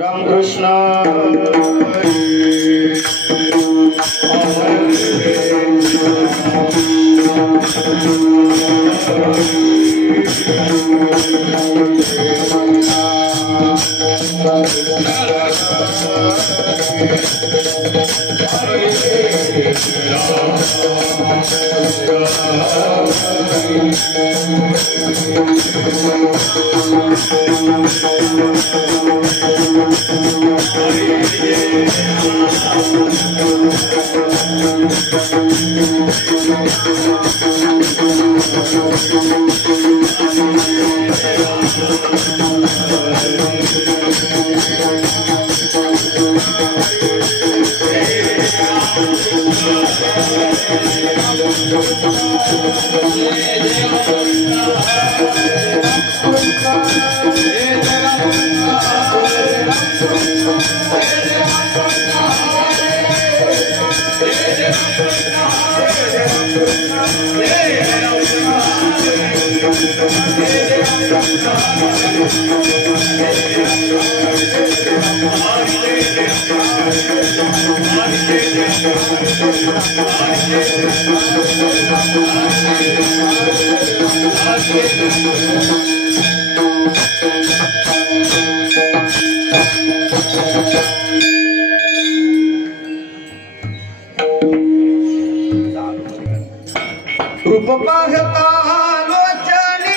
रामकृष्ण रूप पाहता लोचनी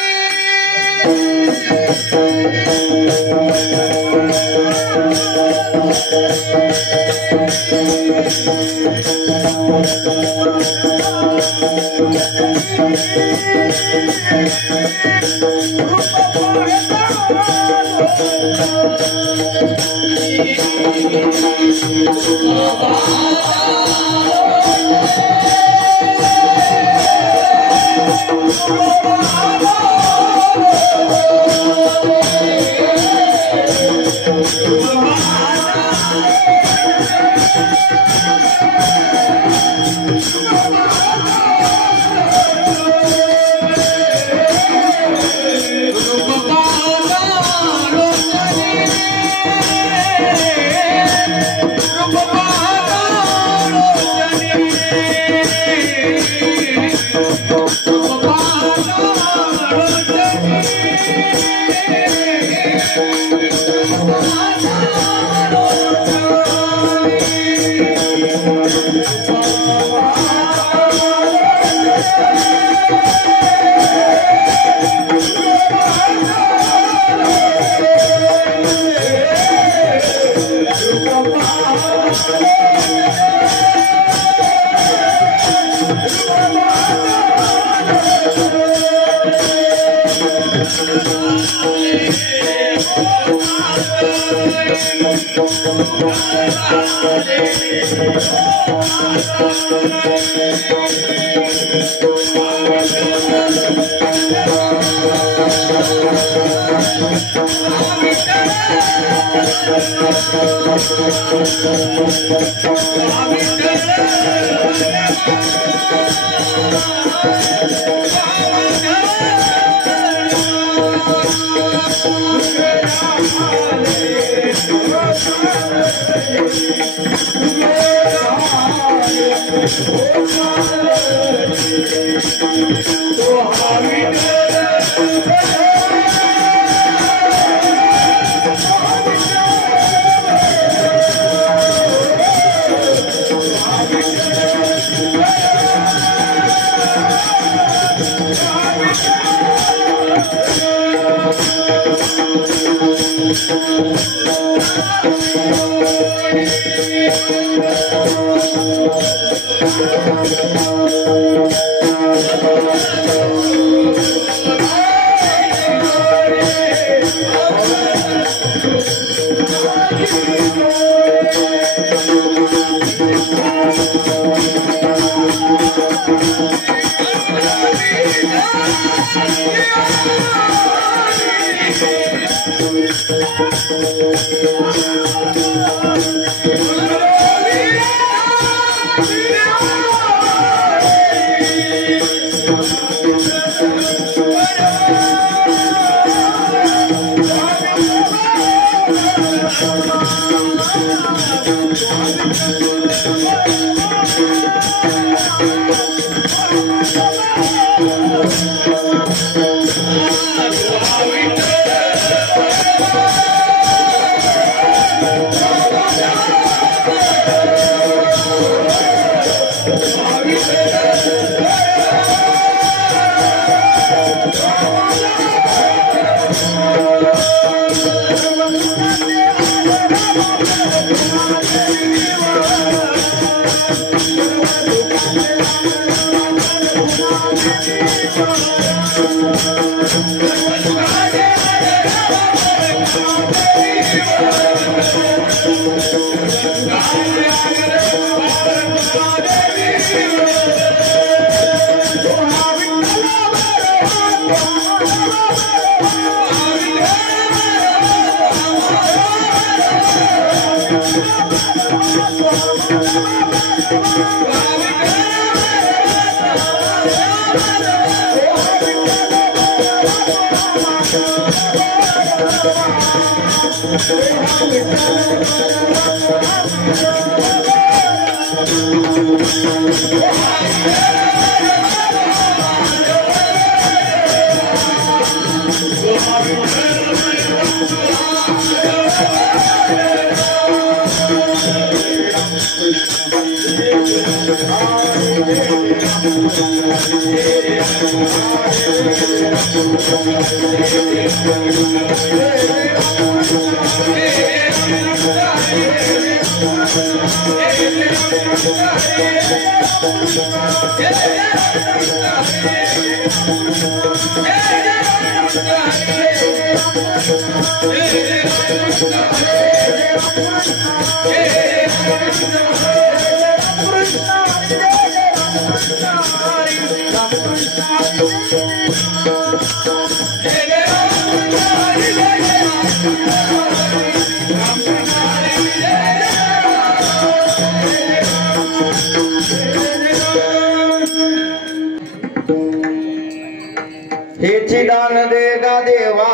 हेची दान दे गा देवा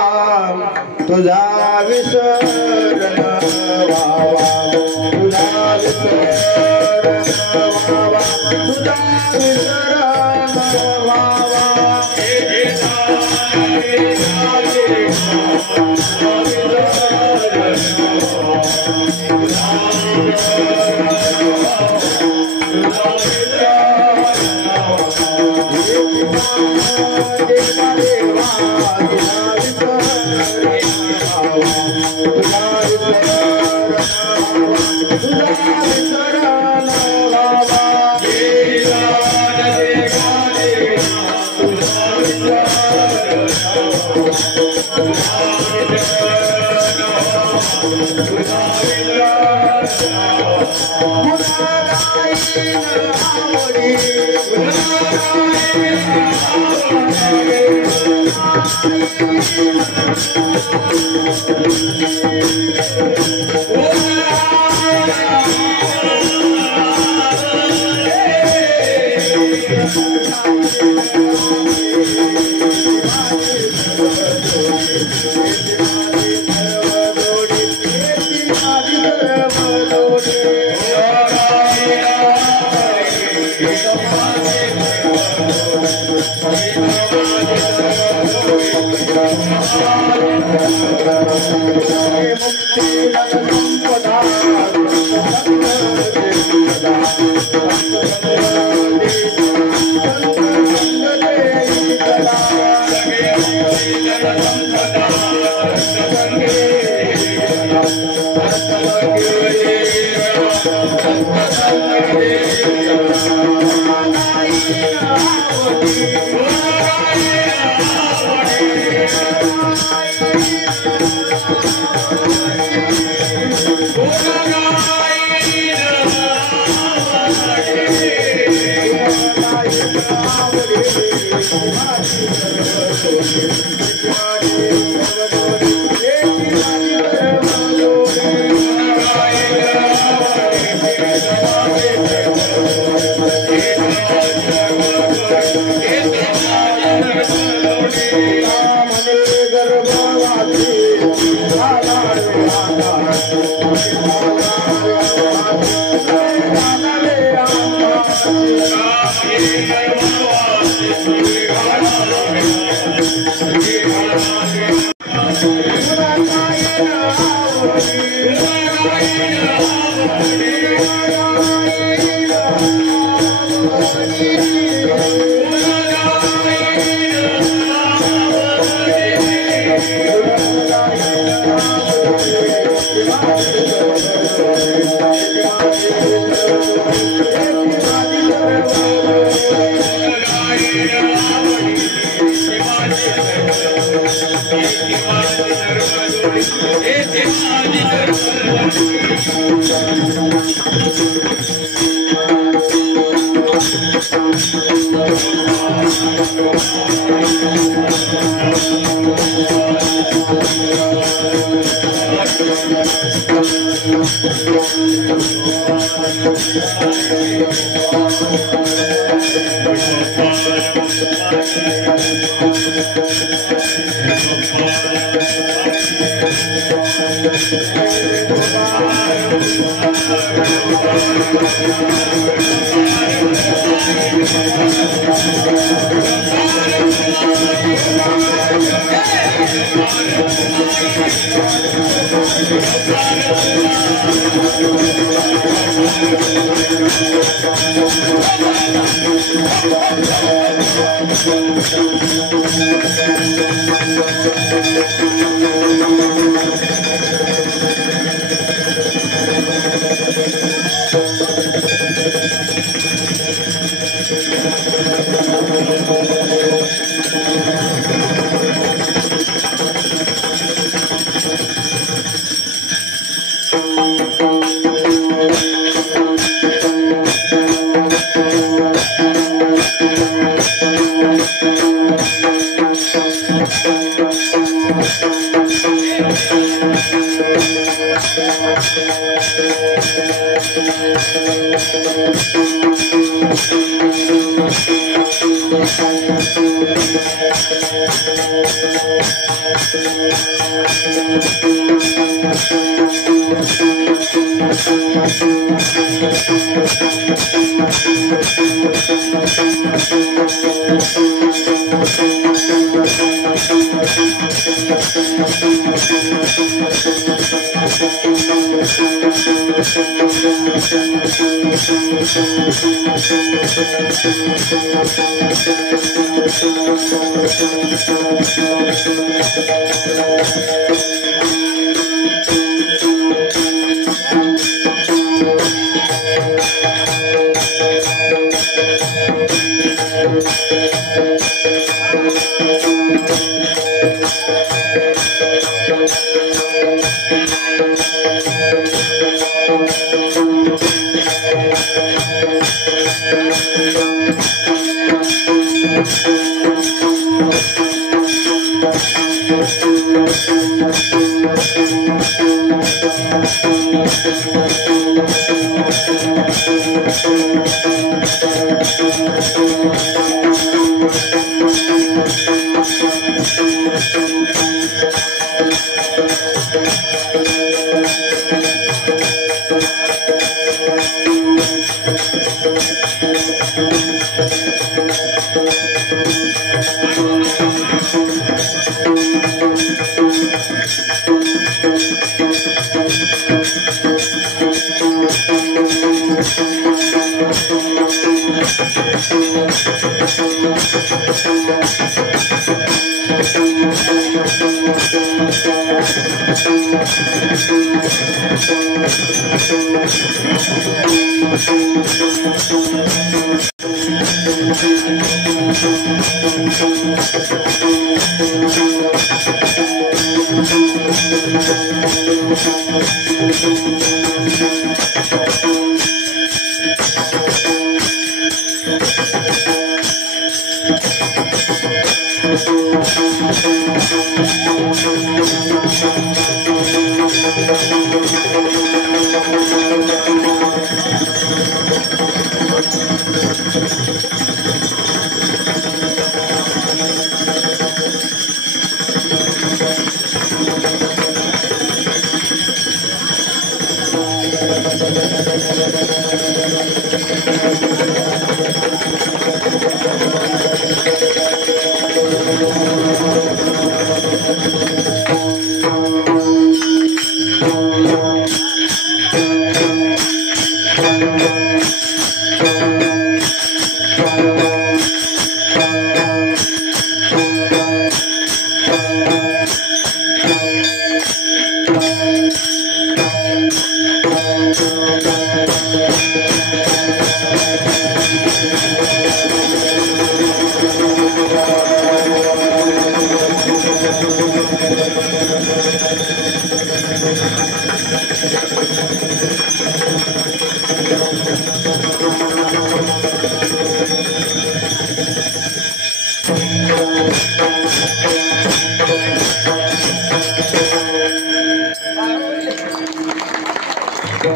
तुझा विसरण व्हावा, तुझा विसरण व्हावा, तुझा विसरण व्हावा। हेची दान दे गा देवा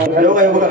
हॅलो काय बघा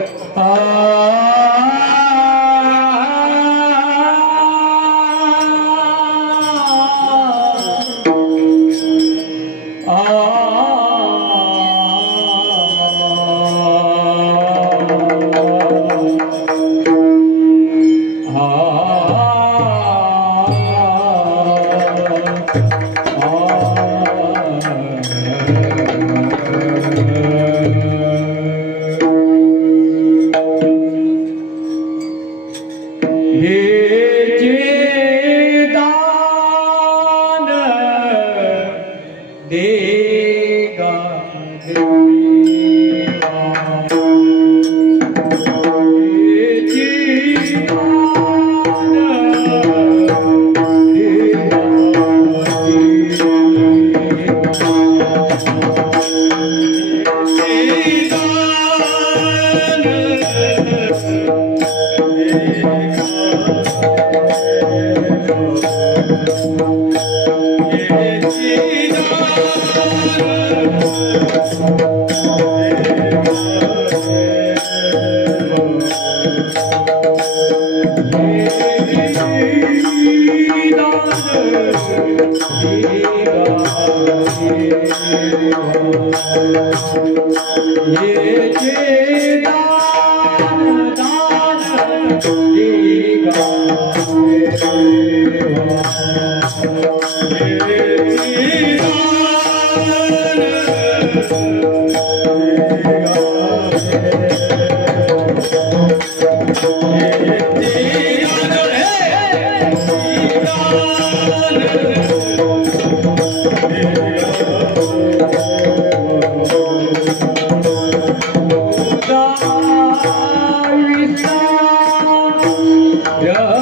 Yeah.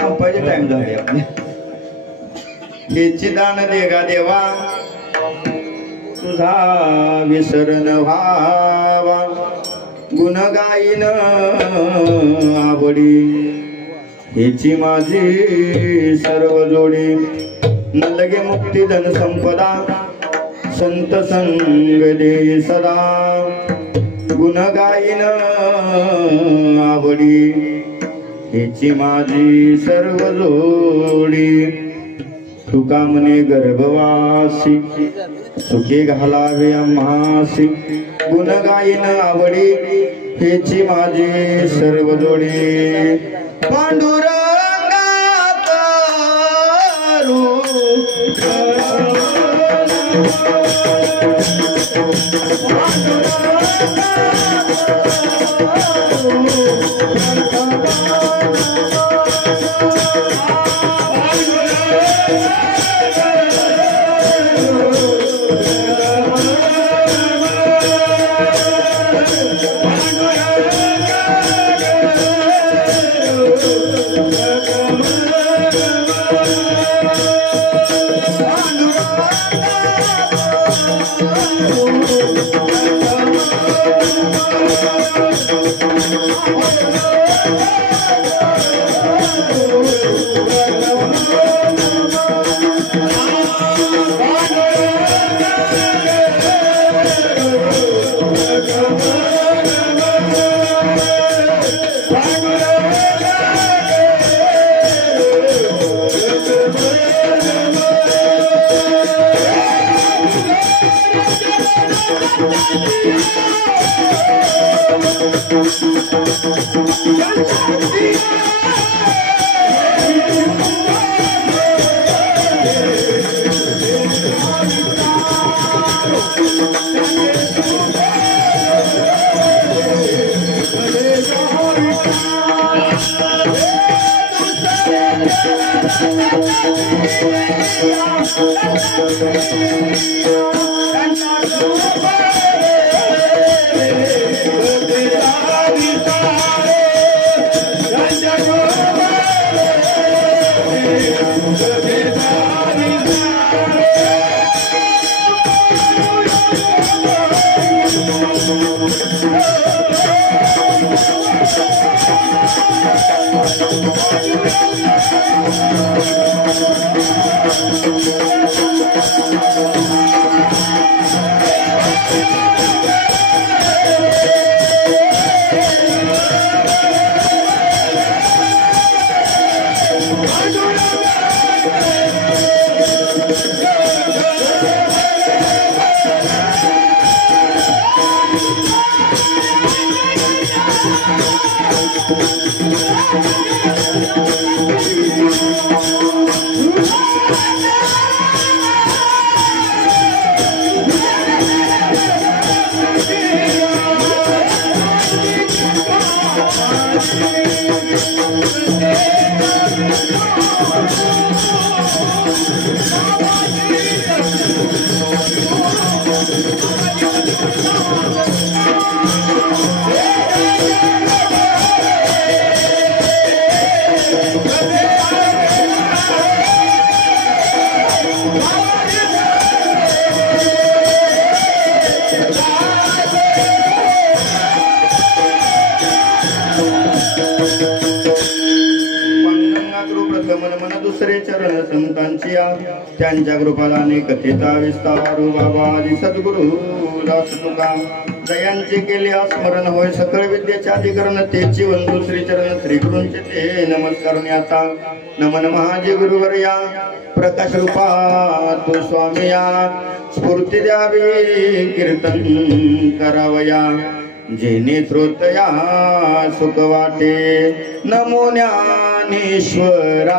संपायचे टाइम झाले आपले. हेची दान दे गा देवा तुझा विसरण व्हावा गुण गाईन आवडी हेची माझी सर्व जोडी न लगे मुक्ती धन संपदा संत संग दे सदा गुण गाईन आवडी हेची माझी सर्व जोडी तुका म्हणे गर्भवासी सुखी घालावे आम्हासी गुण गाईन आवडी हेची माझी सर्व जोडी पांडुरंगा करू दुसरे चरण संतांची त्यांच्या कृपालाने कथेचा विस्तार बाबाजी सद्गुरु दास तुका दयांचे केले स्मरण होय सकळ विद्येचे अधिकरण तेची वंदू श्री चरण श्री गुरूंचे ते नमस्कार आता नमन महाजी गुरुवर्या प्रकाश रूपा तू स्वामिया स्फूर्ती द्यावी कीर्तन करावया जेने श्रोतया सुख वाटे नमो ज्ञानेश्वरा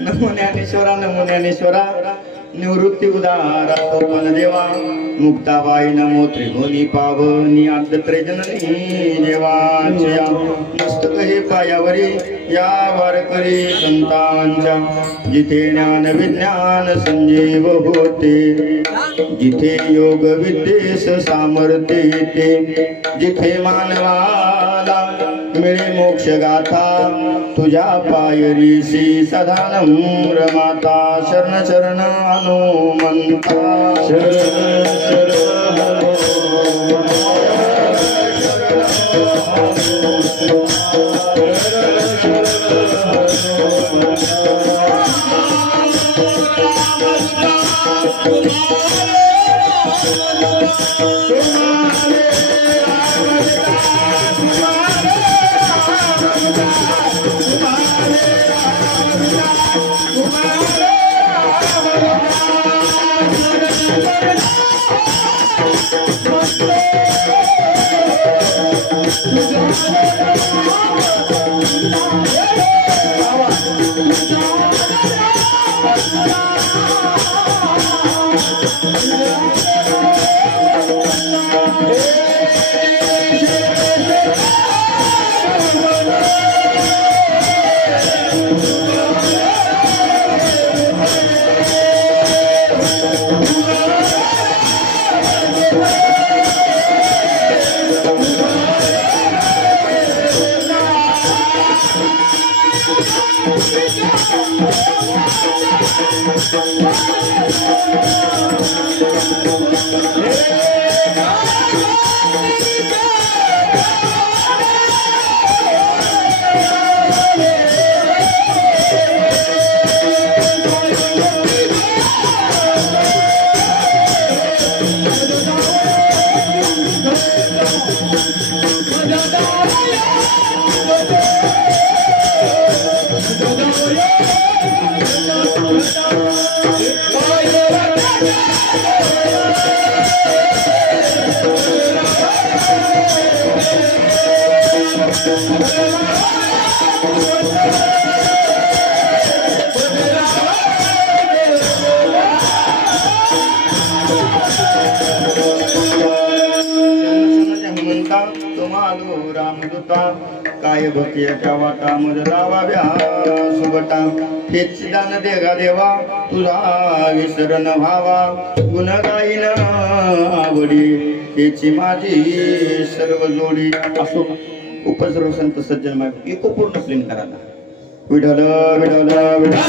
नमो ज्ञानेश्वरा, नमो ज्ञानेश्वरा, निवृत्ती उदारा सोपान देवा, मुक्ताबाई नमो त्रिभुवनी पावनी आद्यत्रे जननी देवाच्या मस्तक हे पायावरी या वारकरी संतांच्या, जिथे ज्ञान विज्ञान संजीव होते, जिथे योग विद्येस सामर्थ्य येते, जिथे मानवाला मिळे मोक्ष गाथा, तुझ्या पायरीसी सदा नम्र माता, शरण शरण हनुमंता, शरण शरण काय भक्तीच्या वाटा मज लावाव्या सुबटा, हेच दान देगा देवा तुझा विसरण व्हावा, गुण गाईन आवडी हेची माझी सर्व जोडी. असो उपसर्व संत सज्जन माय एको पूर्ण स्लिम करायला विठल विठल विठल.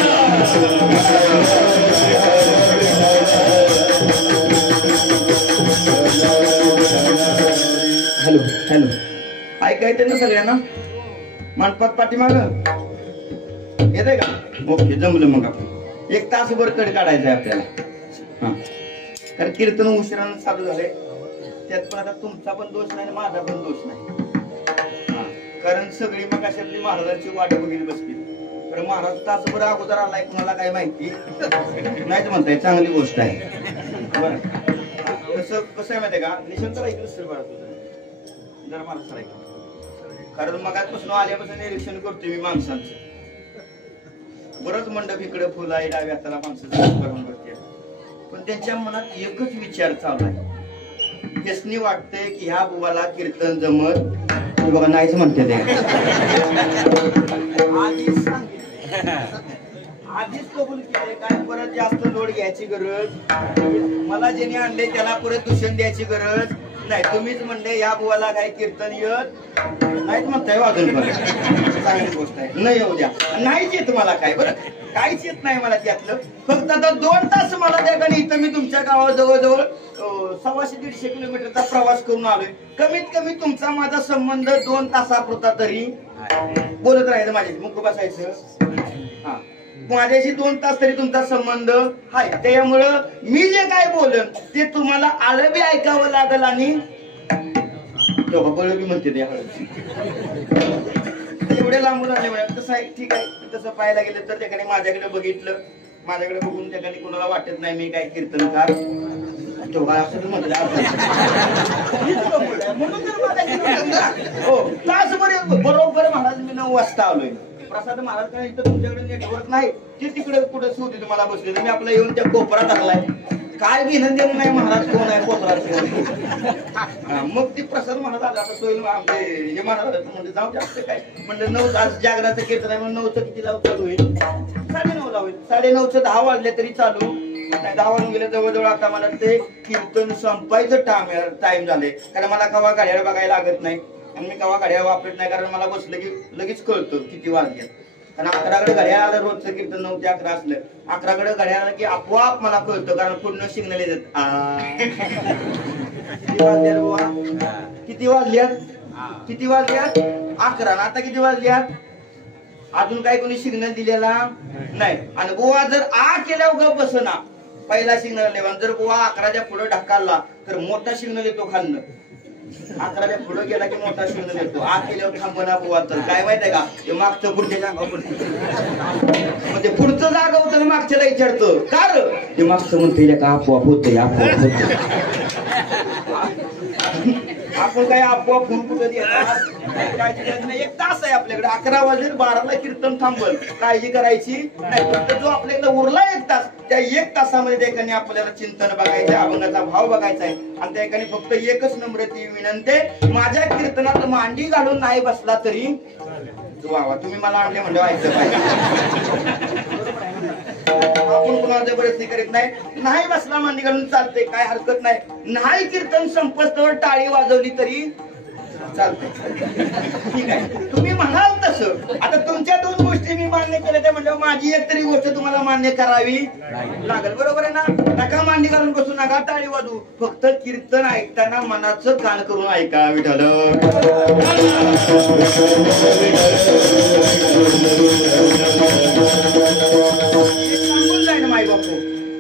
हॅलो हॅलो ऐकायचं ना सगळ्यांना, मंडपात पाठीमाग येते का? ओके जमलं. मग आपण एक तासभर कड काढायचं आहे आपल्याला. हा कारण कीर्तन उशिरानं चालू झालंय, त्यात पण आता तुमचा पण दोष नाही माझा पण दोष नाही. हा कारण सगळी मग अशी आपली महाराजांची वाट बघितली बसली, कारण महाराज तासभर अगोदर आलाय कुणाला काय माहिती नाहीच म्हणताय, चांगली गोष्ट आहे. बरं कसं कसं आहे माहितीये का, निशंतर ऐकलं सर बाळा तुझं जरा मला सर ऐकलं, कारण मगाचपासून आल्यापासून निरीक्षण करतोय मी माणसांचं. बरंच मंडप इकडे फुल आहे, डाव्या हाताला माणसं करते, पण त्यांच्या मनात एकच विचार चालू आहे, त्यासनी वाटतंय की ह्या बुवाला कीर्तन जमत बघा नाहीच म्हणते ते आधीच कबूल केले काय परत जास्त लोड घ्यायची गरज मला ज्याने आणले त्याला परत दूषण द्यायची गरज नाही तुम्हीच म्हणले या बुवाला काय कीर्तन येत नाहीच म्हणताय वाजून बघा चांगली गोष्ट आहे न येऊ द्या नाहीच येत मला काय बरं काहीच येत नाही मला त्यातलं फक्त आता 2 तास मला त्या ठिकाणी इथं मी तुमच्या गावात जवळजवळ 150-150 किलोमीटरचा प्रवास करून आलोय कमीत कमी तुमचा माझा संबंध 2 तासापुरता तरी बोलत राहायचं माझ्याशी मुख बसायचं हा माझ्याशी 2 तास तरी तुमचा संबंध आहे त्यामुळं मी जे काय बोलन ते तुम्हाला आळबी ऐकावं लागल आणि बळबी म्हणते ते एवढे लांबून आले कसं आहे ठीक आहे तसं पाहायला गेलं तर त्याकडे माझ्याकडे बघितलं माझ्याकडे बघून त्याकडे कोणाला वाटत नाही मी काय कीर्तनकार असं म्हटलं हो तासभर बरोबर महाराज मी 9 वाजता आलोय प्रसाद महाराज काय इथं तुमच्याकडे नेटवर्क नाही ते तिकडे कुठे सुधी तुम्हाला बसले मी आपला येऊन त्या कोपरात आलाय काय घेणं देणं नाही महाराज कोण आहे कोपरात मग ती प्रसाद महाराज आला आता सोयील आमचे हे महाराज म्हणजे जाऊ जास्त काय म्हणलं 9 तास जागराचं कीर्तन आहे म्हणून 9चं किती चालू होईल 9:30 ला होईल 9:30चं 10 वाजले तरी चालू 10 वाजून गेले जवळजवळ आता मला ते कीर्तन संपायचं टाइम झाले कारण मला कवा गाड्या बघायला लागत नाही आणि मी कवा गाड्या वापरत नाही कारण मला बसलं की लगेच कळतं किती वाजले कारण 11कडे घड्याळ आलं रोजचं कीर्तन 9 ते 11 असलं 11कडे घड्याळ आलं की आपोआप मला कळतं कारण पूर्ण सिग्नल येतात किती वाजल्यात 11 आता किती वाजल्यात अजून काही कोणी सिग्नल दिलेला नाही आणि बुवा जर आ केल्यावर गप बसना पहिला सिग्नल लेवा जर बुवा 11च्या पुढे ढकलला तर मोठा सिग्नल येतो खालनं 11च्या पुढे गेला की मोठा सिग्नल येतो आ केल्यावर थांबना बुवा तर काय माहित आहे का ते मागचं पुढच्या जागा म्हणजे पुढचं जागा होतं मागच्याला विचारतं का रे ते मागचं म्हणते का आपोआप होतंय आपोआप होत आपण काय आपोआप फोन कुठं नाही 1 तास आहे आपल्याकडे 11 वाजले 12ला कीर्तन थांबल काळजी करायची नाही फक्त जो आपल्याकडे उरला 1 तास त्या 1 तासामध्ये त्या ठिकाणी आपल्याला चिंतन बघायचं अभंगाचा भाव बघायचा आहे आणि त्या ठिकाणी फक्त एकच नम्रती विनंती माझ्या कीर्तनात मांडी घालून नाही बसला तरी वा तुम्ही मला आणले म्हणजे ऐकलं पाहिजे आपण कुणाला जबरदस्ती करीत नाही बसला मांडी घालून चालते काय हरकत नाही कीर्तन संपस्तवर टाळी वाजवली तरी चालते ठीक आहे तुम्ही म्हणाल तसं आता तुमच्या 2 गोष्टी मी मान्य केल्या त्या म्हणजे माझी एक तरी गोष्ट तुम्हाला मान्य करावी लागेल बरोबर आहे ना नका मांडी घालून बसू नका टाळी वाजवू फक्त कीर्तन ऐकताना मनाचं कान करून ऐका विठ्ठल माई बापू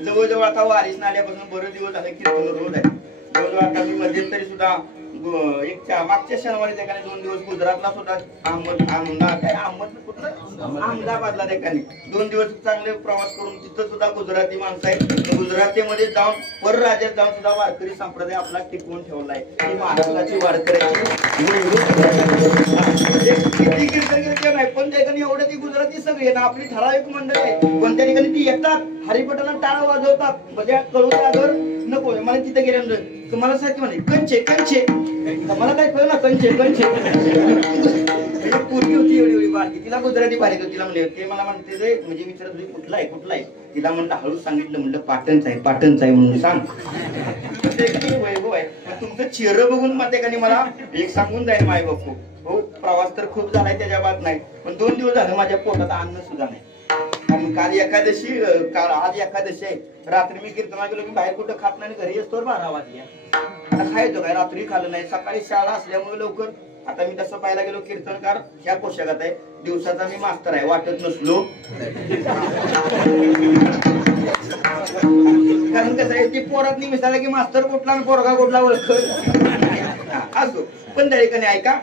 जवळजवळ आता वारीस नाल्यापासून बरेच दिवस झाले कीर्तन रोज आहे जवळजवळ आता मी मध्यंतरी सुद्धा मागच्या शनिवारी त्या 2 दिवस गुजरातला सुद्धा अहमदाबादला त्या 2 दिवस चांगले प्रवास करून तिथं सुद्धा गुजराती माणसं आहेत गुजरातीमध्ये जाऊन परराज्यात जाऊन सुद्धा वारकरी संप्रदाय आपला टिकवून ठेवलाय ही महाराष्ट्राची वारकऱ्याची किती कीर्तन नाही पण त्या ठिकाणी एवढं ती गुजराती सगळी आहे ना आपली ठराविक मंडळी आहे पण त्या ठिकाणी ती येतात हरिपटाला टाळा वाजवतात म्हणजे कळून आगर नको मला तिथे गेल्यानंतर तुम्हाला सारखी म्हणे कंचे मला काय कळलं ना कंचे पूर्वी होती एवढी बारकी तिला गुजराती बारीक होती तिला म्हणले ते मला म्हणते रे म्हणजे विचारत होती कुठला आहे तिला म्हणलं हळू सांगितलं म्हणलं पाटणच आहे म्हणून सांग वैभव आहे तुमचं चेहरं बघून मला एक सांगून जाईल माय बापू हो प्रवास तर खूप झालाय त्याच्या बात नाही पण 2 दिवस झाले माझ्या पोटात अन्न सुद्धा नाही कारण आज एकादशी आहे रात्री मी कीर्तना गेलो की बाहेर कुठं खात नाही घरी असतो 12 वाजले आता खायचो काय रात्री खाल्लं नाही सकाळी शाळा असल्यामुळे लवकर आता मी तसं पाहायला गेलो कीर्तनकार ह्या पोशाखात आहे दिवसाचा मी मास्तर आहे वाटत नसलो कारण कसं आहे ती पोरात मिसाला की मास्तर कुठला आणि पोरगा कुठला ओळख असो पण त्या ठिकाणी ऐका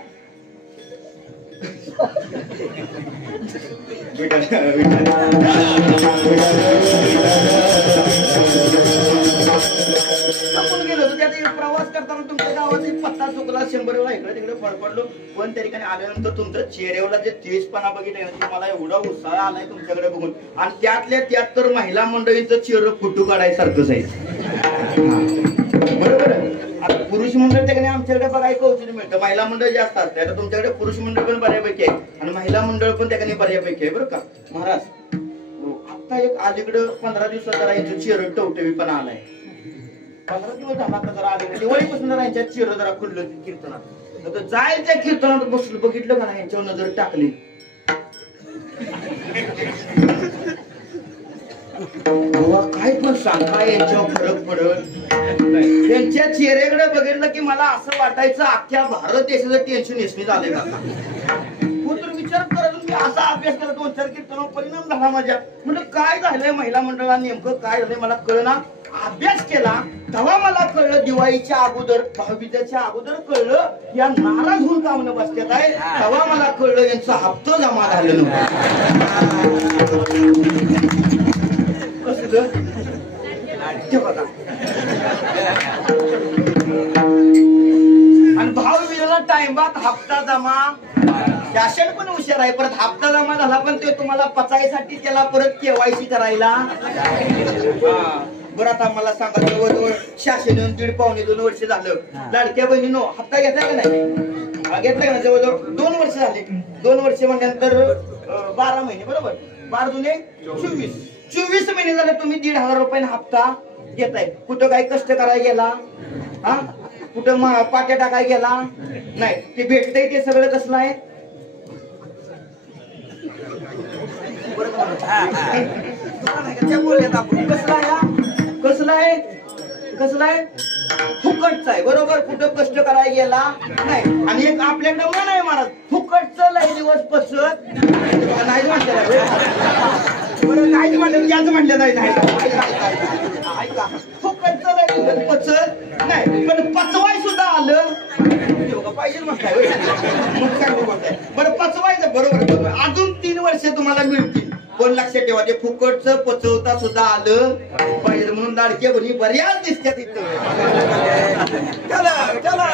प्रवास करताना तुमच्या गावाचा पत्ता चुकला 100 वेळा इकडे तिकडे फडफडलो पण त्या ठिकाणी आल्यानंतर तुमचं चेहऱ्यावरला जे तेजपणा बघितलं मला एवढा उत्साह आलाय तुमच्याकडे बघून आणि त्यातल्या त्यात तर महिला मंडळींचं चेहरं फुटू काढायसारखंच आहे बरोबर पुरुष मंडळ त्याकडे आमच्याकडे बघाय कौशल्य मिळतं, महिला मंडळ जास्त असते. आता तुमच्याकडे पुरुष मंडळ पण बऱ्यापैकी आहे आणि महिला मंडळ पण त्याकडे बऱ्यापैकी आहे बरं का महाराज. आता एक अलीकडं 15 दिवसात जरा यांचं चेहरा टवटवी पण आलाय. 15 दिवस झाला आता जरा अलीकडे दिवाळीपासून जरा यांच्या चेहरा जरा खुललं कीर्तनात. तर जायच्या कीर्तनात बसलं बघितलं का ना यांच्यावर नजर टाकली. काय पण सांगा यांच्यावर फरक पडत. त्यांच्या चेहऱ्याकडे बघितलं की मला असं वाटायचं अख्ख्या भारत देशाचं टेन्शन एसनी झालंय का. तर विचार करत मी असा अभ्यास केला 2-4 कीर्तनावर परिणाम झाला माझ्या. म्हणजे काय झालंय महिला मंडळाला नेमकं काय झालंय मला कळना. अभ्यास केला तेव्हा मला कळलं दिवाळीच्या अगोदर भाऊबीजेच्या अगोदर कळलं या नाराज होऊन का म्हणून बसतात आहे. तेव्हा मला कळलं यांचा हप्ता जमा झालेलं कसं बघा. आणि भाऊबीजेला टाइमात हप्ता जमा शासन पण हुशार आहे. परत हप्ता जमा झाला पण ते तुम्हाला पचायसाठी त्याला परत केवायसी करायला. बरं आता मला सांगा जवळजवळ शासन येऊन 1.5-2 वर्ष झालं. लाडक्या बहिणीनो हप्ता घेतलाय का नाही घेतलाय का. जवळजवळ 2 वर्ष झाले. 2 वर्ष म्हणल्यानंतर 12 महिने बरोबर. 12 दुने 24 महिने झाले तुम्ही 1,500 रुपयाने हप्ता घेताय. कुठं काही कष्ट करायला गेला हा कुठं पाट्या टाकायला गेला नाही. ते भेटतंय ते सगळं कसलं आहे कसलं आहे फुकटचं आहे बरोबर. कुठं कष्ट करायला गेला नाही. आणि एक आपल्याकडे मन आहे महाराज फुकटचं लय दिवस पचत नाही म्हणलं बरं. काहीच म्हणलं याच म्हणलं नाही ऐका फुकटचं लय दिवस पचत नाही पण पचवाय सुद्धा आलं पाहिजे म्हणताय. मग काय म्हणताय बरं पचवायचं बरोबर. अजून 3 वर्ष तुम्हाला मिळतील. पण लक्षात ठेवा ते फुकटचं पचवता सुद्धा आलं पाहिजे म्हणून लाडक्या बहिणी बऱ्याच दिसतात इथं. चला चला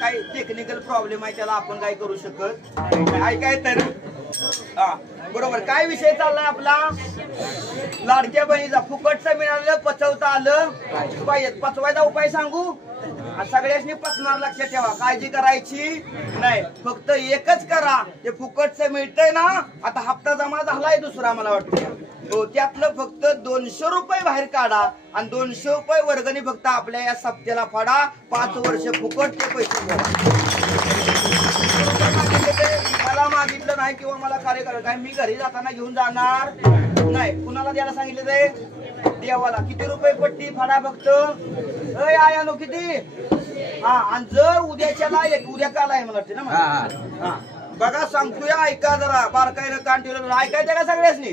काही टेक्निकल प्रॉब्लेम आहे त्याला आपण काय करू शकत नाही. काय तर बरोबर. काय विषय चाललाय आपला लाडक्या बहिणीचा फुकटचं मिळालं पचवता आलं पाहिजे. पचवायचा उपाय सांगू सगळ्यांनी पचणार. लक्षात ठेवा काळजी करायची नाही. फक्त एकच करा ते फुकटचं मिळतंय ना. आता हप्ता जमा झालाय दुसरा मला वाटतं हो. त्यातलं फक्त 200 रुपये बाहेर काढा आणि 200 रुपये वर्गणी फक्त आपल्या या सप्त्याला फाडा. 5 वर्ष फुकट ते पैसे मला मागितलं नाही किंवा मला कार्य करत नाही. मी घरी जाताना घेऊन जाणार नाही. कुणाला द्यायला सांगितलं ते देवाला. किती रुपये पट्टी फाडा फक्त आयानो किती. हा आणि जर उद्याच्याला उद्या काल आहे मला वाटते ना. बघा सांगतोय ऐका जरा बारकाईनं कान ठेवलं ऐकायचं का सगळ्यासनी.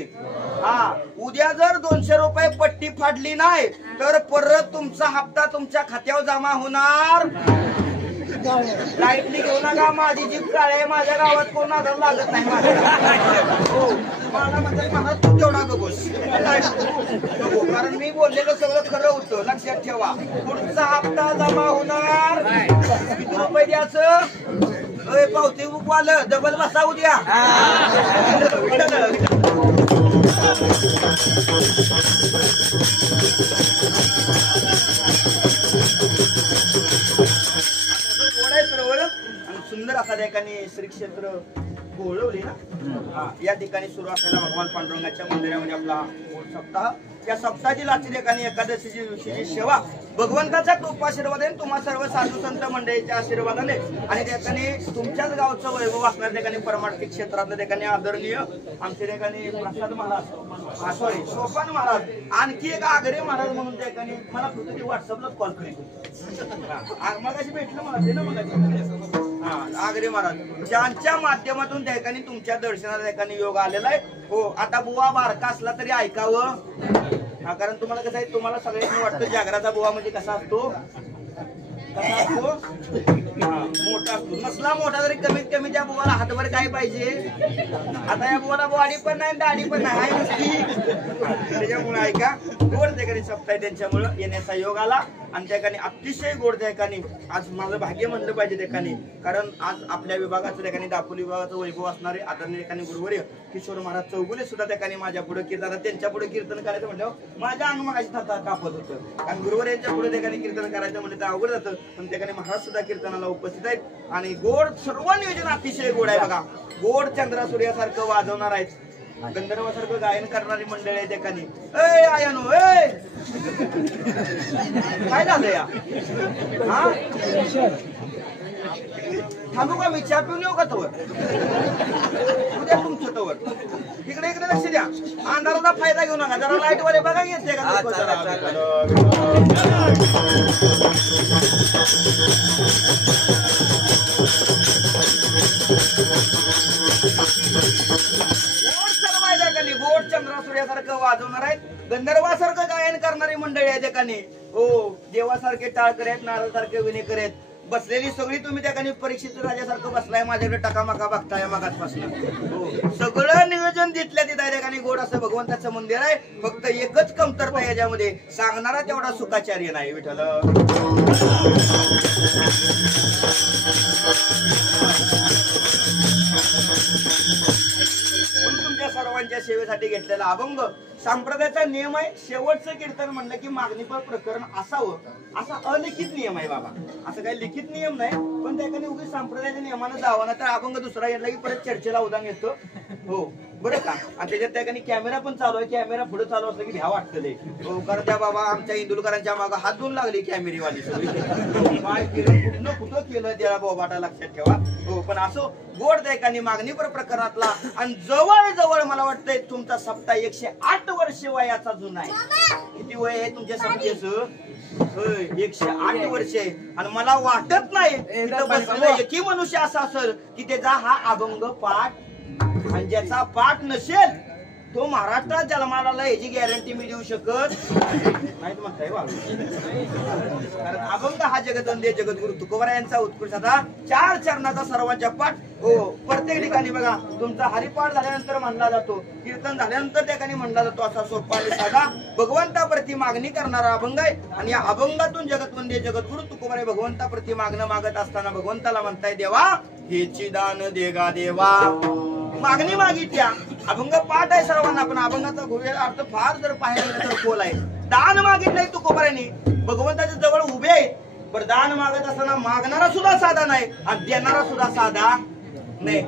हा उद्या जर 200 रुपये पट्टी फाडली नाही तर परत तुमचा हप्ता तुमच्या खात्यावर जमा होणार. लाईटली घेऊ नका. माझी जीभ काळी आहे. माझ्या गावात कोण नादाला लागत नाही. मला म्हणतात मला तू तेवढा गबोस कारण मी बोललेलं सगळं खरं होतं. लक्षात ठेवा पुढचा हप्ता जमा होणार. किती रुपये द्यायचं पावती बुकवालं डबल बसा उद्या. सुंदर असा ठिकाणी श्री क्षेत्र गोळवली ना या ठिकाणी सुरू असलेला भगवान पांडुरंगाच्या मंदिरामध्ये आपला सप्ताह. या सप्ताहाची लाची ठिकाणी एकादशीची दिवशीची सेवा भगवंताच्या कृपाशीर्वादाने तुम्हा सर्व साधू संत मंडळीच्या आशीर्वादाने आणि ठिकाणी तुमच्याच गावचं वैभव असणार ठिकाणी परमार्थिक क्षेत्रातल्या ठिकाणी आदरणीय आमच्या ठिकाणी प्रसाद महाराज सॉरी सोपान महाराज आणखी एक आगरे महाराज म्हणून त्या ठिकाणी मला फक्त व्हॉट्सअपला कॉल करीत मगाशी भेटलं मला ते ना मगाशी आगरे महाराज ज्यांच्या माध्यमातून त्या ठिकाणी तुमच्या दर्शनाच्या ठिकाणी योग आलेला आहे. हो आता बुवा बारका असला तरी ऐकावं. कारण तुम्हाला कसं आहे तुम्हाला सगळ्यांनी वाटतं जागराचा बुवा म्हणजे कसा असतो मोठा असतो, नसला मोठा तरी कमीत कमी त्या बुवाला हातभर काय पाहिजे. आता या बुवाला बॉडी पण नाही दाढी पण नाही आहे नुसती. त्याच्यामुळे ऐका गोड त्या ठिकाणी सप्ताह त्यांच्यामुळे येण्याचा योग आला आणि त्या ठिकाणी अतिशय गोड त्या ठिकाणी आज माझं भाग्य म्हणलं पाहिजे त्या ठिकाणी. कारण आज आपल्या विभागाचं त्या ठिकाणी दापोली विभागाचं वैभव असणारे आदरणीय ठिकाणी गुरुवर्य किशोर महाराज चौगुले सुद्धा त्या ठिकाणी माझ्या पुढे कीर्तन, त्यांच्या पुढे कीर्तन करायचं म्हटलं माझ्या अंगमागाशी कापत होतं. कारण गुरुवर्यांच्या पुढे त्या ठिकाणी कीर्तन करायचं म्हणजे तर अवघड जातं. पण त्या ठिकाणी महाराज सुद्धा कीर्तनाला उपस्थित आहेत आणि गोड सर्व नियोजन अतिशय गोड आहे बघा. गोड चंद्रा सूर्यासारखं वाजवणार आहेत, गंधर्वासारखं गायन करणारी मंडळी आहे त्या ठिकाणी. ए आयानो ए काय झालं या हा थांबू का मी चहा पिऊन येऊ का तोवर उद्या तुमचं तोवर इकडे इकडे लक्ष द्या. अंधाराचा फायदा घेऊ नका, जरा लाईट वाले बघा येते का. गोड चंद्रा सूर्यासारखं वाजवणार आहेत, गंधर्वासारखं गायन करणारी मंडळी आहे त्या ठिकाणी. हो देवासारखे टाळकर आहेत, नारळसारखे विनेकर आहेत. बसलेली सगळी तुम्ही त्या ठिकाणी परीक्षित राजासारखं बसलाय माझ्याकडे टकामका बघताय मागासपासून. हो सगळं नियोजन तिथल्या तिथं त्या ठिकाणी गोड असं भगवंताचं मंदिर आहे. फक्त एकच कमतरता याच्यामध्ये सांगणारा तेवढा सुखाचार्य नाही. विठ्ठल तुमच्या सर्वांच्या सेवेसाठी घेतलेला अभंग संप्रदायाचा नियम आहे. शेवटचं कीर्तन म्हणलं की मागणीपर प्रकरण असावं असा अलिखित नियम आहे बाबा. असं काही लिखित नियम नाही, पण त्या ठिकाणी उगीच संप्रदायाच्या नियमानं जावं ना तर अभंग दुसरा घेतला की परत चर्चेला उदान येतो. हो बरं का. आणि त्याच्यात त्या ठिकाणी कॅमेरा पण चालू आहे, कॅमेरा पुढे चालू असलं की भ्या वाटतं ते. हो कारण त्या बाबा आमच्या इंदुलकरांच्या मागं हात धुवून लागली कॅमेरीवाली सगळी. काय केलं कुठं कुठं केलं त्याला बोबाटा लक्षात ठेवा. हो पण असो गोड त्या ठिकाणी मागणीपर प्रकरणातला आणि जवळ जवळ मला वाटतंय तुमचा सप्ताह 108 वर्ष वयाचा जुना आहे. किती वय आहे तुमच्या सप्त्याचं? 108 वर्ष आहे. आणि मला वाटत नाही तिथं बसलेलं एकही मनुष्य असा असेल की त्याचा हा अभंग पाठ आणि ज्याचा पाठ नसेल तो महाराष्ट्रात जन्माला याची गॅरंटी मी देऊ शकत नाही म्हणताय. कारण अभंग हा जगतवंदे जगद्गुरु तुकोबरायांचा उत्कृष्ट असा 4 चरणाचा सर्वांच्या पाठ. हो प्रत्येक ठिकाणी बघा तुमचा हरिपाठ झाल्यानंतर म्हणला जातो, कीर्तन झाल्यानंतर त्या ठिकाणी म्हणला जातो. असा सोपा आणि साधा भगवंताप्रती मागणी करणारा अभंग आहे. आणि या अभंगातून जगतवंदे जगद्गुरु तुकोबराय भगवंताप्रती मागणं मागत असताना भगवंताला म्हणताय देवा हेची दान देगा देवा. मागणी मागितल्या अभंग पाठ आहे सर्वांना, पण अभंगाचा खोल अर्थ फार जर पाहायला गेलं तर खोल आहे. दान मागितलंय तुकोबरायांनी, भगवंताच्या जवळ उभे आहेत. पण दान मागत असताना मागणारा सुद्धा साधा नाही आणि देणारा सुद्धा साधा नाही.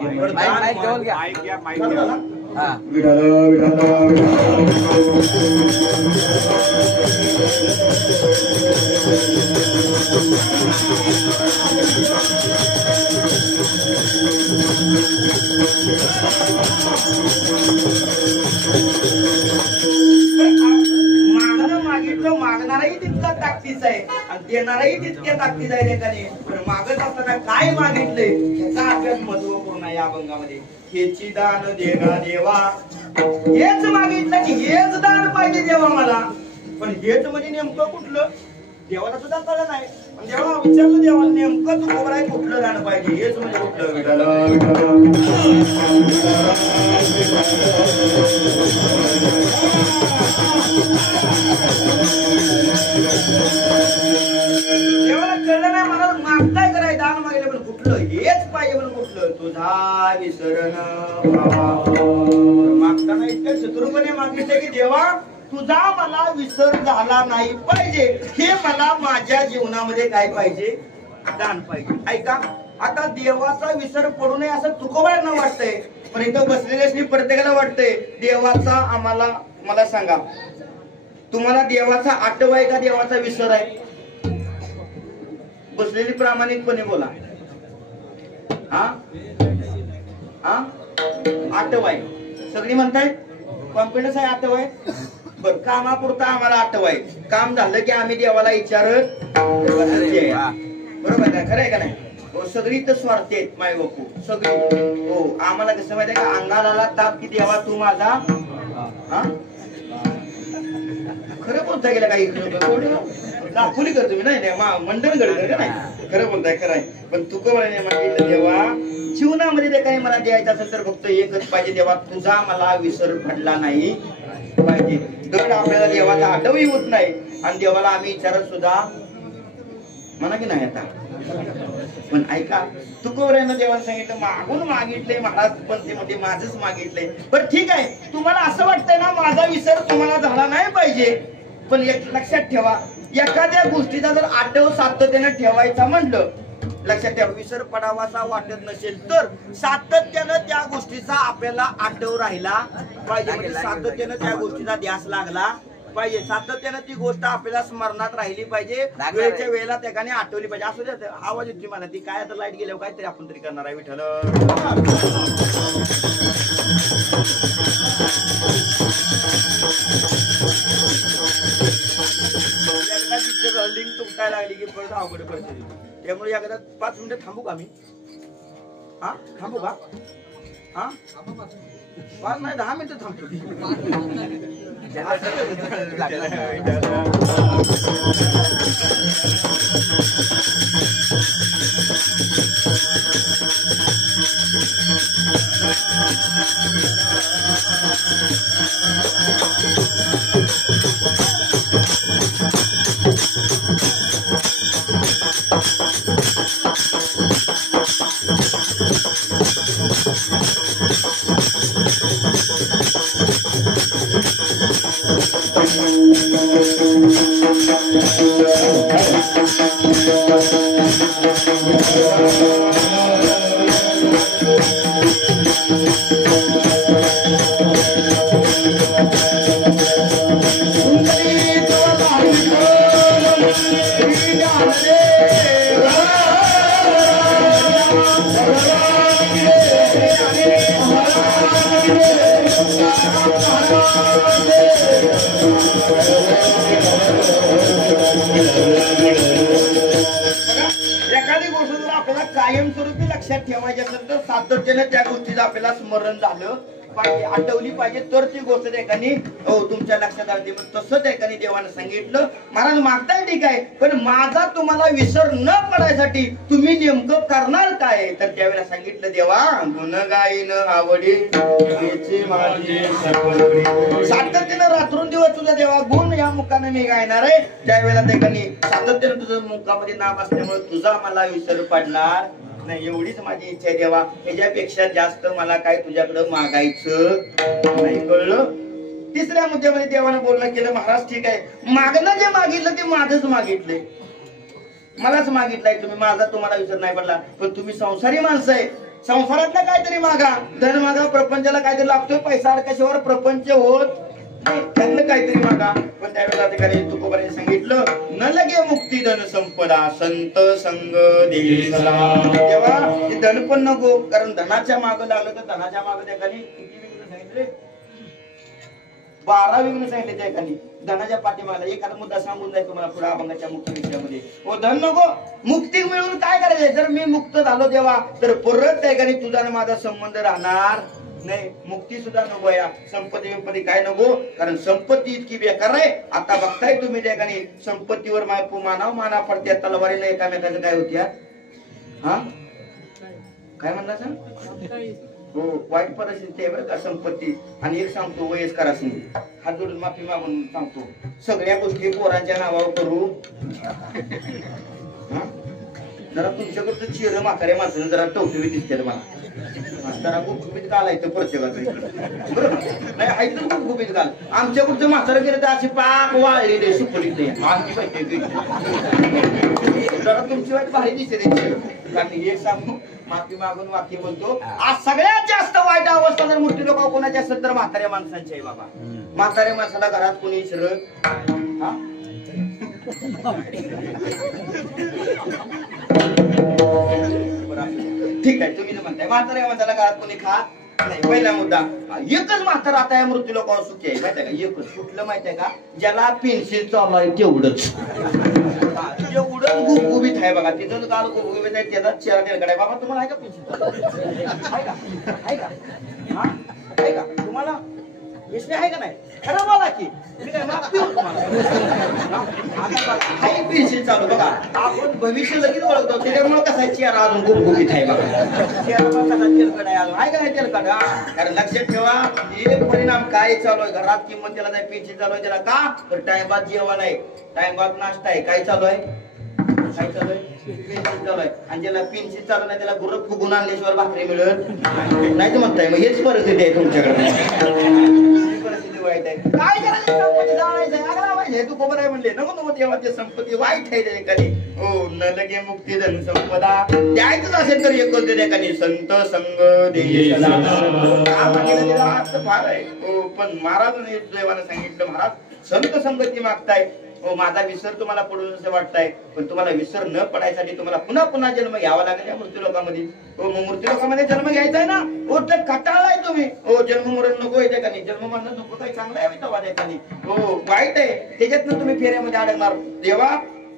मागणाराही तितका ताकदीचा आहे आणि देणाराही तितक्या ताकदीचा आहे. त्याने पण मागत असताना काय मागितलंय याचा अभ्यास महत्वपूर्ण आहे. या अभंगामध्ये हेची दान देगा देवा, हेच मागितलं की हेच दान पाहिजे देवा मला. पण हेच म्हणजे नेमकं कुठलं देवाला सुद्धा कळलं नाही. पण जेव्हा विचारलं देवाला नेमकं तुकोबराय कुठलं दान पाहिजे हेच म्हणजे कुठलं. देवाला कळलं नाही मला मागताय कराय दान मागितलं पण कुठलं हेच पाहिजे म्हणून कुठलं तुझा विसरण मागताना इतकं चतुरपणे मागितलं की देवा तुझा मला विसर झाला नाही पाहिजे. हे मला माझ्या जीवनामध्ये काय पाहिजे दान पाहिजे. ऐका आता देवाचा विसर पडू नये असं तुकोबरायांना वाटतंय, पण इथं बसलेल्या प्रत्येकाला वाटतंय देवाचा आम्हाला. मला सांगा तुम्हाला देवाचा आठव आहे का देवाचा विसर आहे? बसलेली प्रामाणिकपणे बोला. हा हा आठव आहे सगळी म्हणताय, कॉन्फिडन्स आहे आठव आहे. बर कामापुरता आम्हाला आठव आहे, काम झालं की आम्ही देवाला विचारत बरोबर आहे. खरं आहे का नाही? हो सगळी तर स्वार्थी आहेत माय बापू सगळी. हो आम्हाला कसं माहिती आहे का अंगाला ताप की देवा तू माझा. हा खरं बोलताय गेला काही दाखवली कर तुम्ही नाही मंडण गड नाही खरं बोलताय खरं आहे. पण तुकोबाने मागितलं देवा जीवनामध्ये ते काही मला द्यायचं असेल तर फक्त एकच पाहिजे देवा तुझा मला विसर पडला नाही पाहिजे. गड आपल्याला देवाचा आठवही होत नाही आणि देवाला आम्ही विचारत सुद्धा म्हणा की नाही आता. पण ऐका तुकोबाने देवाला सांगितलं मागून मागितले महाराज पण ते म्हणजे माझंच मागितलंय. पण ठीक आहे तुम्हाला असं वाटतंय ना माझा विसर तुम्हाला झाला नाही पाहिजे. पण एक लक्षात ठेवा एखाद्या गोष्टीचा जर आठव सातत्याने ठेवायचा म्हटलं लक्षात ठेवा विसर पडावासा वाटत नसेल तर सातत्यानं त्या गोष्टीचा आपल्याला आठव राहिला पाहिजे. म्हणजे सातत्यानं त्या गोष्टीचा ध्यास लागला पाहिजे. सातत्यानं ती गोष्ट आपल्याला स्मरणात राहिली पाहिजे. वेळेच्या वेळेला त्या ठिकाणी आठवली पाहिजे. असू द्या आवाज येतो मला ती काय आता लाईट गेल्यावर काहीतरी आपण तरी करणार आहे विठ्ठल. लिंक तुटायला लागली की परत अवघड परिस्थिती. त्यामुळे एकदा 5 मिनिटं थांबू का आम्ही? हा थांबू का? हा 5 नाही 10 मिनिटं थांबतो. एखादी गोष्ट जर आपल्याला कायमस्वरूपी लक्षात ठेवायची असेल तर सातत्याने त्या गोष्टीचं आपल्याला स्मरण झालं पाहिजे आठवली पाहिजे तर ती गोष्ट एकाने तुमच्या लक्षात आली. तसंच एकाने देवानं सांगितलं महाराज मागताय ठीक आहे पण माझा तुम्हाला विसर न पडायसाठी तुम्ही नेमकं करणार काय. तर त्यावेळेला सांगितलं देवा गुण गाईन आवडी सातत्यानं रात्रंदिवस तुझा देवा गुण या मुखाने मी गायणार आहे. त्यावेळेला त्याने सातत्यानं तुझं मुखामध्ये नाम असल्यामुळे तुझा मला विसर पडणार नाही एवढीच माझी इच्छा आहे देवा. याच्यापेक्षा जास्त मला काय तुझ्याकडं मागायचं नाही. कळलं. तिसऱ्या मुद्द्यामध्ये देवानं बोलणं केलं महाराज ठीक आहे मागणं जे मागितलं ते माझंच मागितलंय मलाच मागितलंय तुम्ही माझा तुम्हाला विसर नाही पडला. पण तुम्ही संसारी माणसं आहे संसारातलं काहीतरी मागा धन मागा प्रपंचाला काहीतरी लागतोय पैसा अडकल्याशिवाय प्रपंच होत त्यातलं काहीतरी मागा. पण त्यावेळेला ठिकाणी तुकोबाने सांगितलं न लगे मुक्ती धन संपदा संत संग तेव्हा धन पण नको कारण धनाच्या मागं लागलं तर धनाच्या मागं त्या खाली किती विघ्न सांगितले 12 विघ्न सांगितले त्या खाली धनाच्या पाठीमागला. एखादा मुद्दा सांगून जाईल तुम्हाला पुढे अभंगाच्या मुख्य विषयामध्ये. ओ धन नको मुक्ती मिळून काय करायचंय जर मी मुक्त झालो देवा तर परत त्या ठिकाणी तुझा आणि माझा संबंध राहणार नाही. मुक्ती सुद्धा नको या संपत्ती विपत्ती काय नको कारण संपत्ती इतकी बेकार आहे. आता बघताय तुम्ही त्या ठिकाणी संपत्तीवर माना पडत्या तलवारीला एकामेकाचं काय होत्या हा काय म्हणला सर हो वाईट परिस्थिती आहे बरं का संपत्ती. आणि एक सांगतो वयस्कर असेल हात जोडून माफी मागून सांगतो सगळ्या गोष्टी पोरांच्या नावावर करू जरा तुमच्याकडचं चिर म्हाताऱ्या माणसानं जरा टवटवीत दिसते मला जरा गुपगुपीत घालायचं प्रत्येकाचं बरोबर नाही ऐकलं गुपगुपीत घाल. आमच्याकडचं म्हातारं गेलं तर अशी पाक वाळलेली सुपडीत नाही जरा तुमची वाईट भारी दिसते कारण एक सांगू माफी मागून वाक्य बोलतो आज सगळ्यात जास्त वाईट अवस्था जर मोठी लोक कोणाची असेल तर म्हाताऱ्या माणसांची आहे बाबा. म्हाताऱ्या माणसाला घरात कोणी शिरत हा ठीक आहे तुम्ही म्हणताय म्हाताऱ्या माणसाला घरात कोणी खात नाही. पहिला मुद्दा एकच म्हातारा आता या मृत्यू लोकांवर सुखी आहे माहिती आहे का एकच कुठलं माहिती आहे का ज्याला पेन्सिल चालू आहे तेवढंच एवढंच गुबगुबीत आहे बघा तिथं काल गुबगुबीत आहे त्याचा चेहरा तेलकट बाबा तुम्हाला आहे का पेन्सिल आहे का तुम्हाला विषय आहे का नाही खरं बोला की मी काय मागते हो तुम्हाला हाय पेन्सिल चालू बघा आपण भविष्य लगेच ओळखतो त्याच्यामुळे कसा चेहरा अजून गुबगुबीत आहे बघा चेहरा कसा तेलकट आहे अजून आहे का नाही तेलकट कारण लक्षात ठेवा एक परिणाम काय चालू आहे घरात किंमत त्याला नाही पेन्सिल चालू आहे त्याला का तर टाइमपास जेवण आहे टाइमपास नाश्ता आहे काय चालू आहे काय चालू आहे पेन्सिल चालू आहे आणि ज्याला पेन्सिल चालू नाही त्याला गुरु फुगून आणल्याशिवाय भाकरी मिळत नाही तर म्हणताय मग हेच परिस्थिती आहे तुमच्याकडे परिस्थिती वाईट आहे काय करायचं संपत्ती जाळायचं आग्रा पाहिजे तू खबर आहे म्हणले नको नको देवाची संपत्ती वाईट आहे एखादी हो न लगे मुक्ती धन संपदा द्यायचंच असेल तर एकच दे एखादी संत संग अर्थ फार आहे हो पण महाराजांनी देवानं सांगितलं महाराज संत संगती मागताय हो माझा विसर तुम्हाला पडून असं वाटतंय पण तुम्हाला विसर न पडायसाठी तुम्हाला पुन्हा पुन्हा जन्म घ्यावा लागेल या मृत्यू लोकांमध्ये हो मग मृत्यू लोकांमध्ये जन्म घ्यायचा आहे ना हो तर कटाळलाय तुम्ही हो जन्म मरण नको येते का नाही जन्म मरण नको काही चांगलं आहे तेव्हा द्यायचा नाही हो वाईट आहे त्याच्यातनं तुम्ही फेऱ्यामध्ये अडकणार देवा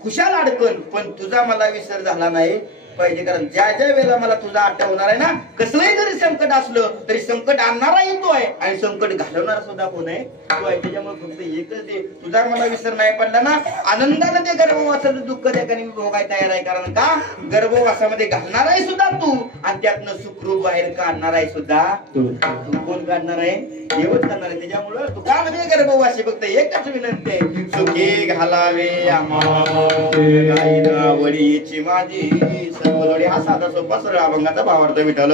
खुशाल अडकन पण तुझा मला विसर झाला नाही पाहिजे कारण ज्या ज्या वेळेला मला तुझा आठवणार आहे ना कसलंही जरी संकट असलं तरी संकट आणणाराही तो आहे आणि संकट घालवणारा सुद्धा कोण आहे तो आहे त्याच्यामुळे फक्त एकच दे तुझा मला विसर नाही पडला ना आनंदाने ते गर्भवासाचं दुःख त्या ठिकाणी भोगाय तयार आहे कारण का गर्भवासामध्ये घालणाराही सुद्धा तू आणि त्यातनं सुखरूप बाहेर काढणार आहे सुद्धा तू कोण काढणार आहे देवच करणार आहे त्याच्यामुळं तू का म्हणजे गर्भवासी फक्त एकच विनंती आहे सुखी घालावे आम्हाला वडीची माझी सर्वदोडी हा साधा सोपा सरळ अभंगाचा भावार्थ विठ्ठल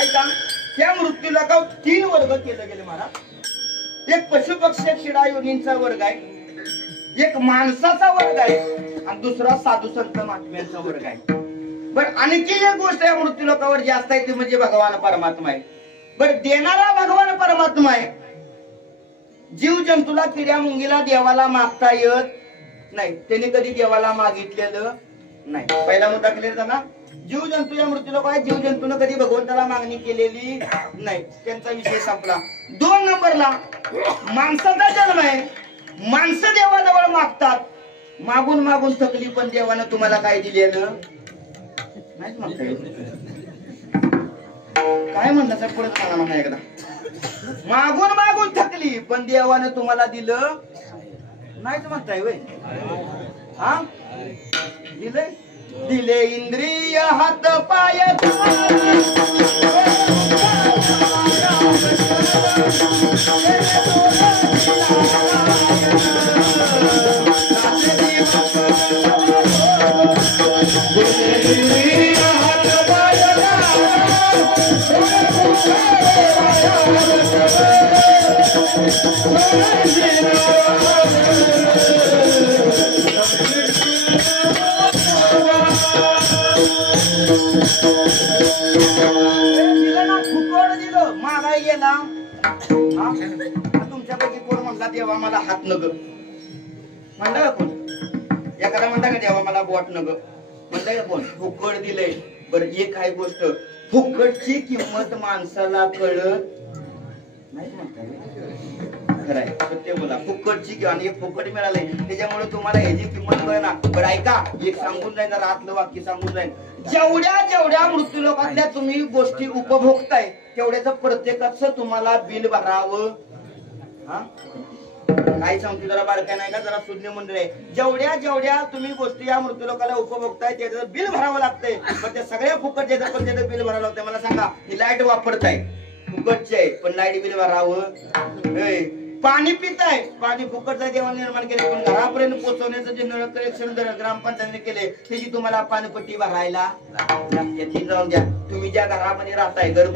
ऐका त्या मृत्यूला का 3 वर्ग केले गेले महाराज एक पशु पक्षी किडा योनींचा वर्ग आहे एक माणसाचा वर्ग आहे आणि दुसरा साधू संत महात्म्यांचा वर्ग आहे पण आणखी एक गोष्ट या मृत्यू लोकांवर जास्त आहे ती म्हणजे भगवान परमात्मा आहे बर देणारा भगवान परमात्मा आहे जीव जंतूला किड्या मुंगीला देवाला मागता येत नाही त्याने कधी देवाला मागितलेलं नाही पहिला मुद्दा क्लिअर झाला जीव जंतू या मृत्यू लोक आहे जीव जंतून कधी भगवंताला मागणी केलेली नाही त्यांचा विषय संपला 2 नंबरला माणसाचा जन्म आहे माणसं देवाजवळ मागतात मागून मागून थकली पण देवानं तुम्हाला काय दिलेलं नाहीच मागता येत काय म्हणतात सर पुढे सांगा म्हणा एकदा मागून मागून थकली पण देवानं तुम्हाला दिलं नाहीच म्हणताय वय हा दिले दिले इंद्रिय हात पाय तुमच्यापैकी कोण म्हणला देवा मला हात नग म्हणलं का कोण एखादा म्हणता का देवा मला बोट नग म्हणताय का कोण फुकट दिलंय बरं एक आहे गोष्ट फुकटची किंमत माणसाला कळत नाही म्हणताय खरंय सत्य बोला फुकटची आणि फुकट मिळालंय त्याच्यामुळे तुम्हाला ह्याची किंमत कळना बरं ऐका एक सांगून जाईल जरा आतलं वाक्य सांगून जाईल जेवढ्या जेवढ्या मृत्यू लोकातल्या तुम्ही गोष्टी उपभोगताय तेवढ्याच प्रत्येकाचं तुम्हाला बिल भरावं हा काही सांगतो जरा बारकाय नाही का जरा सुज्ञ मंडळ आहे जेवढ्या जेवढ्या तुम्ही गोष्टी या मृत्यू लोकाला उपभोगताय त्याचं बिल भरावं लागतंय पण त्या सगळ्या फुकट ज्याचं पण त्याचं बिल भरावं लागतंय मला सांगा ही लाईट वापरताय फुकटचे आहे पण लाईट बिल भरावं पाणी पिताय पाणी फुकटचा जेवण निर्माण केले पण घरापर्यंत पोहोचवण्याचं जे नळ कनेक्शन ग्रामपंचायतीने केले त्याची तुम्हाला पाणीपट्टी भरायला लागते जाऊन द्या तुम्ही ज्या घरामध्ये राहताय घर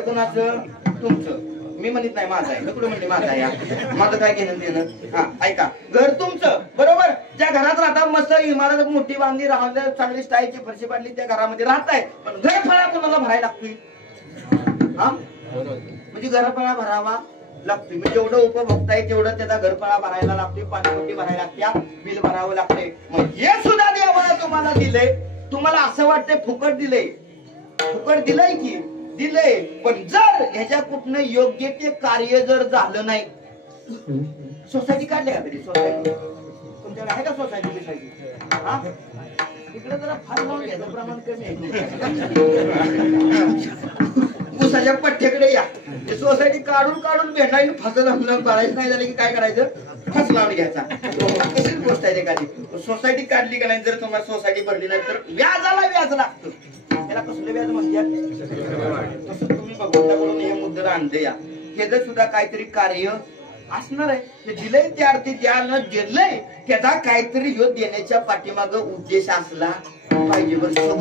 कुणाचं तुमचं मी म्हणत नाही माझं आहे कुठं म्हणते माझं आहे माझं काय घेणं देणं हा ऐका घर तुमचं बरोबर ज्या घरात राहता मस्त इमारत मोठी बांधली राहून चांगली स्टाईलची फरशी बांधली त्या घरामध्ये राहताय पण घर फळा तुम्हाला भरायला लागतोय हा म्हणजे घरफळा भरावा लागतोय म्हणजे जेवढं उपभोगताय तेवढं त्याचा घरफळा भरायला लागतोय पाणीपट्टी भरायला लागते बिल भरावं लागतंय मग हे सुद्धा देवाला तुम्हाला दिलंय तुम्हाला असं वाटतंय फुकट दिलंय की दिलंय पण जर ह्याच्या कुठनं योग्य ते कार्य जर झालं नाही सोसायटी काढले का तरी सोसायटी तुमच्याकडे आहे का सोसायटी बिसायटी? हा तिकडे जरा फार लावून घ्यायचं प्रमाण कमी आहे. ऊसाच्या पट्ट्याकडे या. सोसायटी काढून काढून भेटायला फास लावून पाडायचं नाही झालं की काय करायचं? फास लावून घ्यायचा. कशी गोष्ट आहे एखादी. सोसायटी काढली का नाही, जर तुम्हाला सोसायटी भरली नाही तर व्याजाला व्याज लागतं. त्याला कसलं व्याज म्हणतात? तसं तुम्ही भगवंताकडून हे मुद्दा आणले या. हे जर सुद्धा काहीतरी कार्य असणार आहे. ते दिलंय त्या अर्थी द्यायला दिलंय त्याचा काहीतरी ह्यो देण्याच्या पाठीमाग उद्देश असला पाहिजे. बरं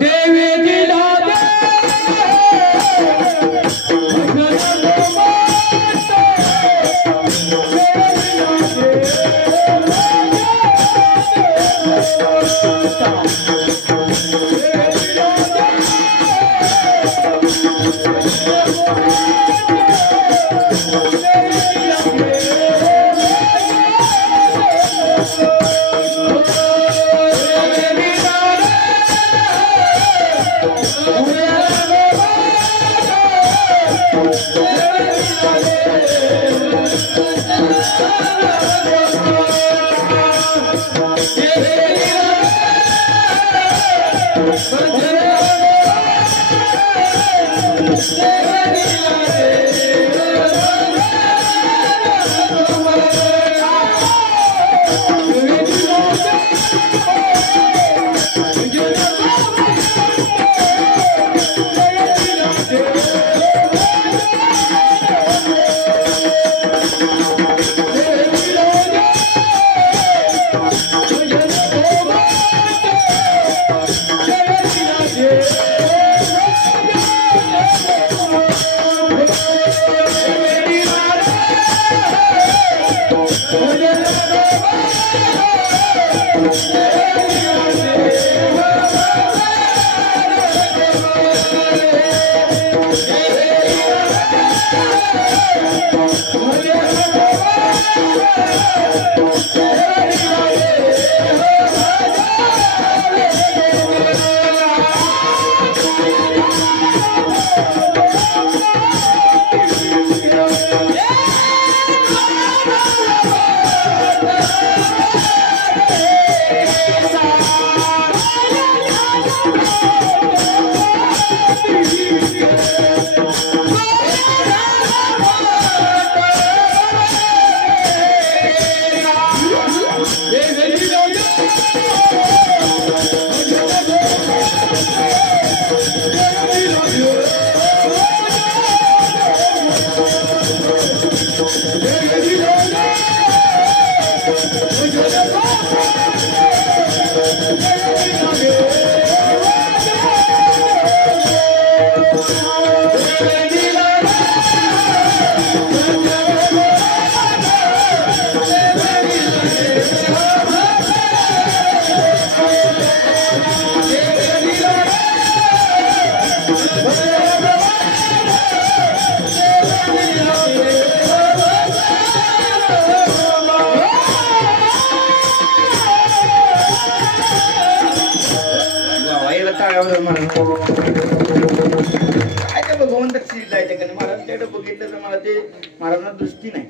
महाराजांना दृष्टी नाही.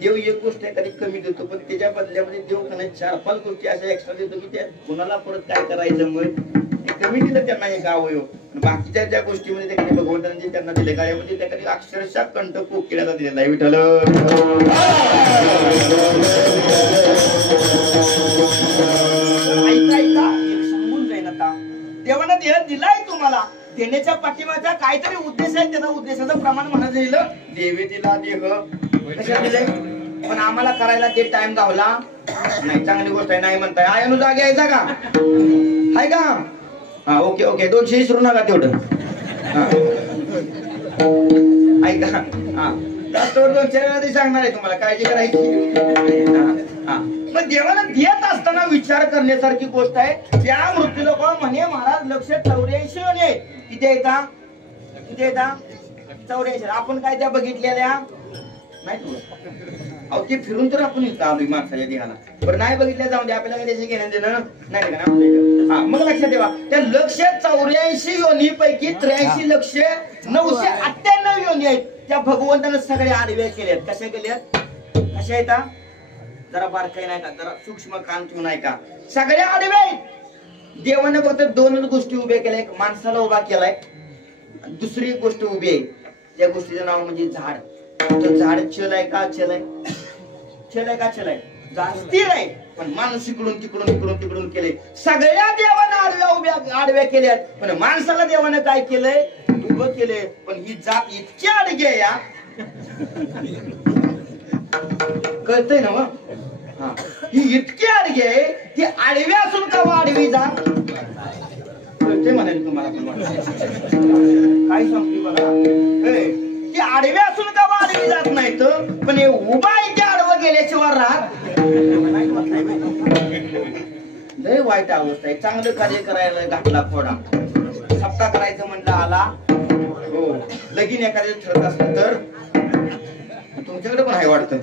देव एक गोष्ट एखादी कमी देतो पण त्याच्या बदल्यामध्ये देव त्यांना 4-5 गोष्टी अशा एक्स्ट्रा देतो की त्या कुणाला परत काय करायचं मग कमी दिलं त्यांना एक अवयव. बाकीच्या ज्या गोष्टीमध्ये त्या भगवंतांनी त्यांना दिले गाड्यामध्ये त्या कधी अक्षरशः कंठ कोकिळाचा दिलेला आहे. विठ्ठल ऐका ऐका एक सांगून जाईन आता. देवानं दिलाय तुम्हाला. देण्याच्या पाठीमागचा काहीतरी उद्देश आहे. त्याचा उद्देशाचं प्रमाण म्हणायचं दिलं देवे दिला देह कशा दिले पण आम्हाला करायला ते टाइम गावला नाही. चांगली गोष्ट आहे. नाही म्हणताय आयनु जागे यायचा का आहे का? हा ओके ओके 200 विसरू नका तेवढं. ऐका हा जास्तवर 200 वेळा सांगणार आहे तुम्हाला काळजी करायची. हा मग देवाला देत असताना विचार करण्यासारखी गोष्ट आहे. त्या मृत्यू लोक म्हणे महाराज लक्ष 84 म्हणे किती येतात किती येतात 84. आपण काय त्या बघितलेल्या नाही अहो ते फिरून तर आपण इथं आलोय माणसाच्या देहाला. बरं नाही बघितल्या जाऊन दे आपल्याला काय त्याचे घेणं देणं नाही का ना. मग लक्षात ठेवा त्या 184 योनीपैकी 83,998 योनी आहेत त्या भगवंतानं सगळ्या आडव्या केल्यात. कशा केल्यात? कशा येतात जरा बारकाई नाही का, जरा सूक्ष्म कान ठेवून आहे का, सगळ्या आडव्या आहेत. देवाने फक्त दोनच गोष्टी उभ्या केल्या, एक माणसाला उभा केलाय, दुसरी एक गोष्ट उभी आहे, त्या गोष्टीचं नाव म्हणजे झाड. तर झाड चल आहे का, चल आहे, चल आहे का, चल आहे, झाड स्थिर आहे. पण माणूस इकडून तिकडून इकडून तिकडून केले. सगळ्या देवाने आडव्या उभ्या आडव्या केल्यात, पण माणसाला देवाने काय केलंय, उभं केले. पण ही जात इतकी आडगी आहे या, कळतंय ना मग, ही इतकी आडगी आहे, ती आडवी असून का आडवी जात, कळतंय म्हणाले तुम्हाला पण काय सांगते बघा. ती आडवी असून का आडवी जात नाही, तर पण हे उभा आहे ते आडवं गेल्याशिवाय राहत. लय वाईट अवस्था आहे. चांगलं कार्य करायला घातला फोडा, सप्ताह करायचं म्हणलं आला, हो लगीन एखाद्या ठरत असलं तर तुमच्याकडे पण आहे वाटतं.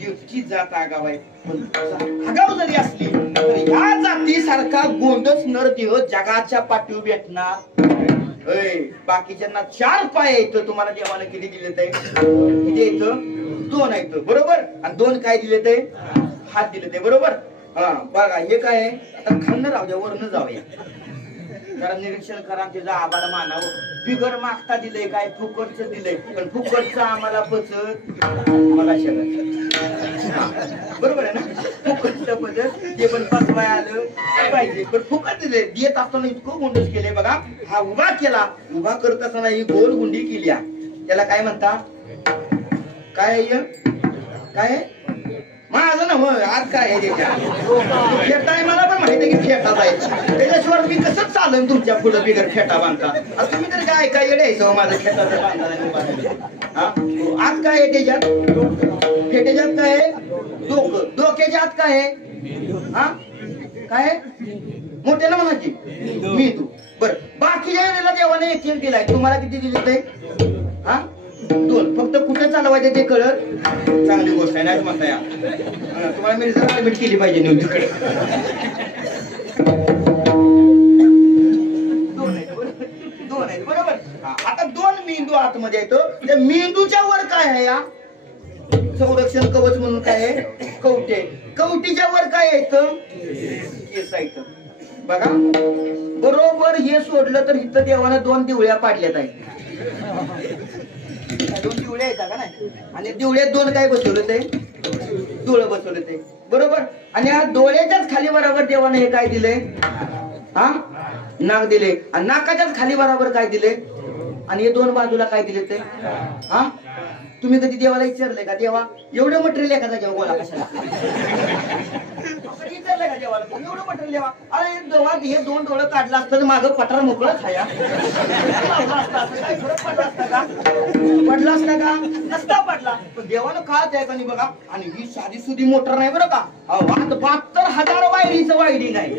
इतकी जात आगाव आहे. आगाव जरी असली तर ह्या जातीसारखा गोंडस नरदेह जगाच्या पाठीवर भेटणार. बाकीच्यांना 4 पाय येत, तुम्हाला देवाला किती दिले ते, किती येत, 2 आहेत बरोबर, आणि 2 काय दिले ते, हात दिले ते बरोबर. बघा हे काय आहे, आता खाल्लं राहू द्या, वरनं जाऊया जरा निरीक्षण करा. त्याचा आम्हाला मानावं, बिगर मागता दिलंय काय, फुकटचं दिलंय, पण फुकटचं आम्हाला पचत मला बरोबर आहे ना, फुकटचं पचत ते पण पचवाय आलं पाहिजे, पण फुकट दिले. देत असताना इतकं गोंडस केले बघा. हा उभा केला, उभा करत असताना ही गोल गुंडी केली, त्याला काय म्हणता, काय काय माझं ना आज काय आहे फेटा आहे, मला पण माहिती आहे की फेटा जायचं, त्याच्याशिवाय मी कसं चालेल तुमच्या पुढं बिगर फेटा बांधता. आता तुम्ही तरी काय काय येड्यायचं माझं फेटाचं बांधणार. आज काय आहे त्याच्यात, फेट्याच्यात काय आहे, डोकं, डोक्याच्या आत काय आहे, काय मोठ्याला म्हणायची मी तू. बर बाकीच्या वेळेला देवाने एक दिलाय, तुम्हाला किती दिले ते, 2. फक्त कुठे चालवायचं ते कळत, चांगली गोष्ट आहे नाही म्हणता या. तुम्हाला मी रिझल्ट ऍडमिट केली पाहिजे न्यूज तिकडे. 2 आहेत बरोबर. आता 2 मेंदू आतमध्ये येतो, त्या मेंदूच्या वर काय आहे या, संरक्षण कवच म्हणून काय आहे, कवटे. कवटीच्या वर काय येतं, केस येतं बघा. बरोबर हे सोडलं तर इथं देवानं 2 दिवळ्या पाडल्यात आहेत. 2 दिवळे येतात का नाही, आणि दिवळ्यात 2 काय बसवलं ते, डोळे बसवले ते बरोबर. आणि या डोळ्याच्याच खाली बरोबर देवाने हे काय दिले, नाक दिले, आणि नाकाच्याच खाली बरोबर काय दिले, आणि हे 2 बाजूला काय दिले ते. तुम्ही कधी देवाला विचारले का, देवा एवढं मटेरियल एखादा जेव्हा बोला कशाला, विचारलं का देवाला एवढं मटेरियल देवा, अरे देवा हे 2 डोळं काढलं असतं मागं पठार मोकळं खाया पडला असता का, नसता पडला. पण देवानं काय आहे का नाही बघा. आणि ही साधी सुधी मोटर नाही बरं का, 72,000 वायरीचं वायरिंग आहे.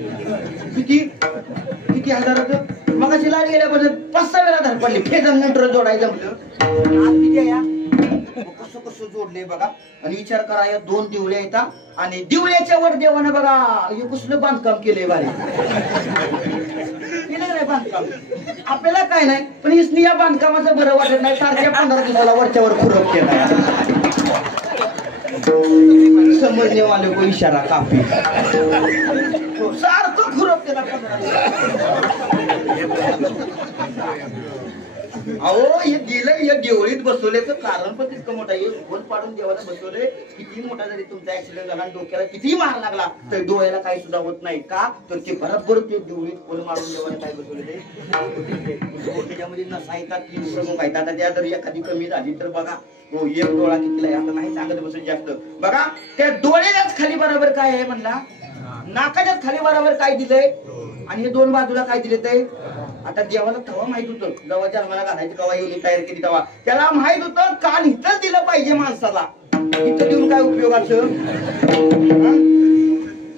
किती किती हजाराचं, मग अशी लाईट गेल्यापासून 5-6 वेळा धर पडली, फेजन न्यूट्रल जोडायचं म्हटलं, आज किती आहे या, कसं कसं जोडले बघा. आणि विचार करा, या 2 दिवळे येतात, आणि दिवळ्याच्या वर देवानं बघा हे कसलं बांधकाम केलंय बारे, केलं नाही बांधकाम. आपल्याला काय नाही, पण इसनी या बांधकामाचं बरं वाटत नाही, सारख्या 15 दिवसाला वरच्यावर खुरप केला. समजणे वाले को इशारा काफी, सारखं खुरप केला 15 अहो हे दिलंय, या देवळीत बसवल्याचं कारण पण तितकं मोठं आहे. गोल पाडून देवाला बसवलंय, किती मोठा जरी तुमचा ऍक्सिडेंट झाला, डोक्याला किती मार लागला तर डोळ्याला काही सुद्धा होत नाही का, तर ते बरोबर ते देवळीत गोल मारून देवाला काय बसवले ते, त्याच्यामध्ये नसा येतात, 3 प्रमुख आहेत. आता त्या जर एखादी कमी झाली तर बघा, हो 1 डोळा कितीला, आता नाही सांगत बसून जास्त बघा. त्या डोळ्याच्याच खाली बरोबर काय आहे म्हणला, नाकाच्याच खाली बरोबर काय दिलंय, आणि हे 2 बाजूला काय दिले ते. आता देवाला तेव्हा माहित होतं, जेव्हा जन्माला घालायची तेव्हा येऊन तयार केली तेव्हा त्याला माहित होतं कान इथंच दिलं पाहिजे माणसाला, इथं देऊन काय उपयोगाचं,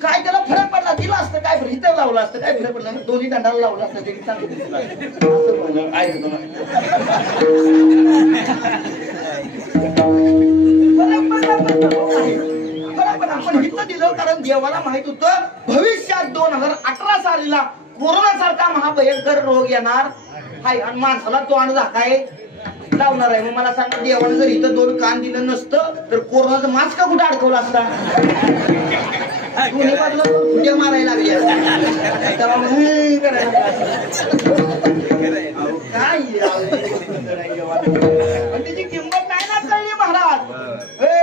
काय त्याला फरक पडला, दिला असतं काय फरक, इथं लावलं असतं काय फरक पडला, दोन्ही दंडाला लावलं असतं तरी चांगलं दिसलं पण इथं दिलं, कारण देवाला माहित होतं भविष्यात 2018 सालीला कोरोना सारखा महाभयंकर रोग येणार हाय, आणि माणसाला तोंड झाकाय लावणार आहे. मग मला सांगा, देवानं जर इथं 2 कान दिलं नसतं तर कोरोनाचं मास्क का कुठं अडकवला असता? दोन्ही बाजूला उड्या मारायला लागली तेव्हा मग काय त्याची किंमत नाही ना कळली महाराज.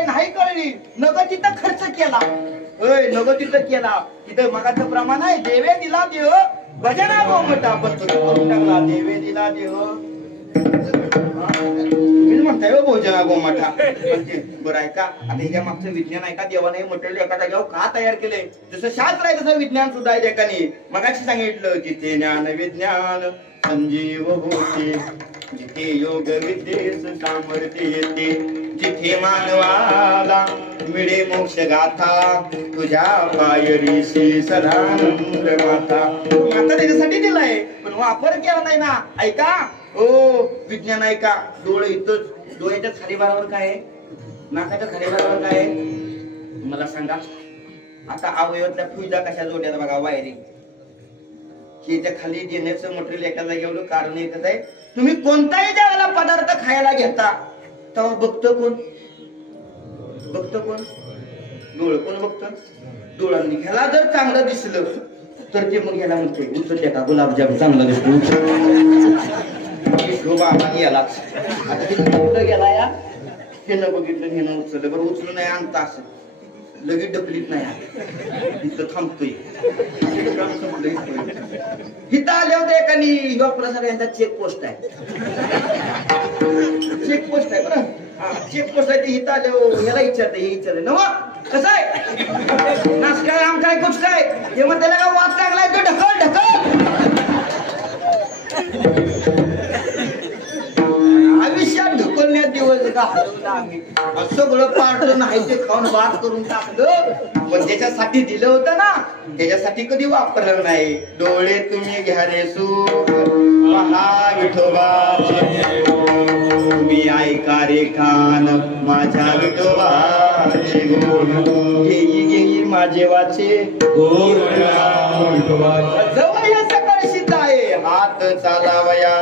नाही कळली. नगं तिथं खर्च केला. नगं तिथं केला. तिथं मगाचं प्रमाण आहे, देवे दिला देव भजना गोमटा, पण तुम्ही करून टाकला देवे दिला देव. तुम्ही म्हणताय भोजना गोमटा. बरं आहे का? आता ह्याच्या मागचं विज्ञान आहे का? देवाने मटेरियल एका जागेवर का तयार केलंय? जसं शास्त्र आहे तसं विज्ञान सुद्धा आहे एकाने. मगाशी सांगितलं, जिथे ज्ञान विज्ञान संजीव होते, जिथे योग विद्येस सामर्थ्य येते, जिथे मानवाला मिळे मोक्ष गाथा, तुझ्या पायरीशी सदानंद माता. आता त्याच्यासाठी दिलाय, पण वापर केला नाही ना. ऐका ओ विज्ञान ऐका. डोळे इथं, डोळ्याच्या खाली बारावर काय आहे? नाकाच्या खाली बारावर काय आहे? मला सांगा. आता अवयवातल्या फुईदा कशा जोड्याला बघा, वायरिंग. ह्याच्या खाली देण्याचं मटेरियल एका जागेवर कारण एकच आहे. तुम्ही कोणताही ज्यावेळेला पदार्थ खायला घेता तेव्हा बघतं कोण? बघतं कोण? डोळं. कोण बघतं? डोळ्यांनी. ह्याला जर चांगलं दिसलं तर ते मग ह्याला म्हणते, उचलते का गुलाबजाम चांगला दिसतो बाबा गेलाच. आता ते कुठं गेला या? हेनं बघितलं, हेनं उचललं. बरं उचलून नाही आणता असं लगेच डकलीत नाही, इथं थांबतोय. इथं आल्या होत्या एकानी, आपला सगळ्यांचा चेक पोस्ट आहे. चेक पोस्ट आहे बरं. चेक पोस्ट आहे ते. इथं आल्या ह्याला विचारते, हे विचारते ना कसं आहे नाश काय आम काय कुछ काय हे मग त्याला का वाद चांगला आहे तो ढकल ढकल. आयुष्यात ढकलण्यात दिवस घालवला आम्ही. सगळं पाडलं नाही ते खाऊन बाद करून टाकलं. पण ज्याच्यासाठी दिलं होतं ना त्याच्यासाठी कधी वापरलं नाही. डोळे तुम्ही घ्या रे सुख पहा विठोबाचे, तुम्ही ऐका रे कान माझ्या विठोबाचे गुण, घेई घेई माझे वाचे जवळ या सकाळी सिद्ध आहे. हात चालावया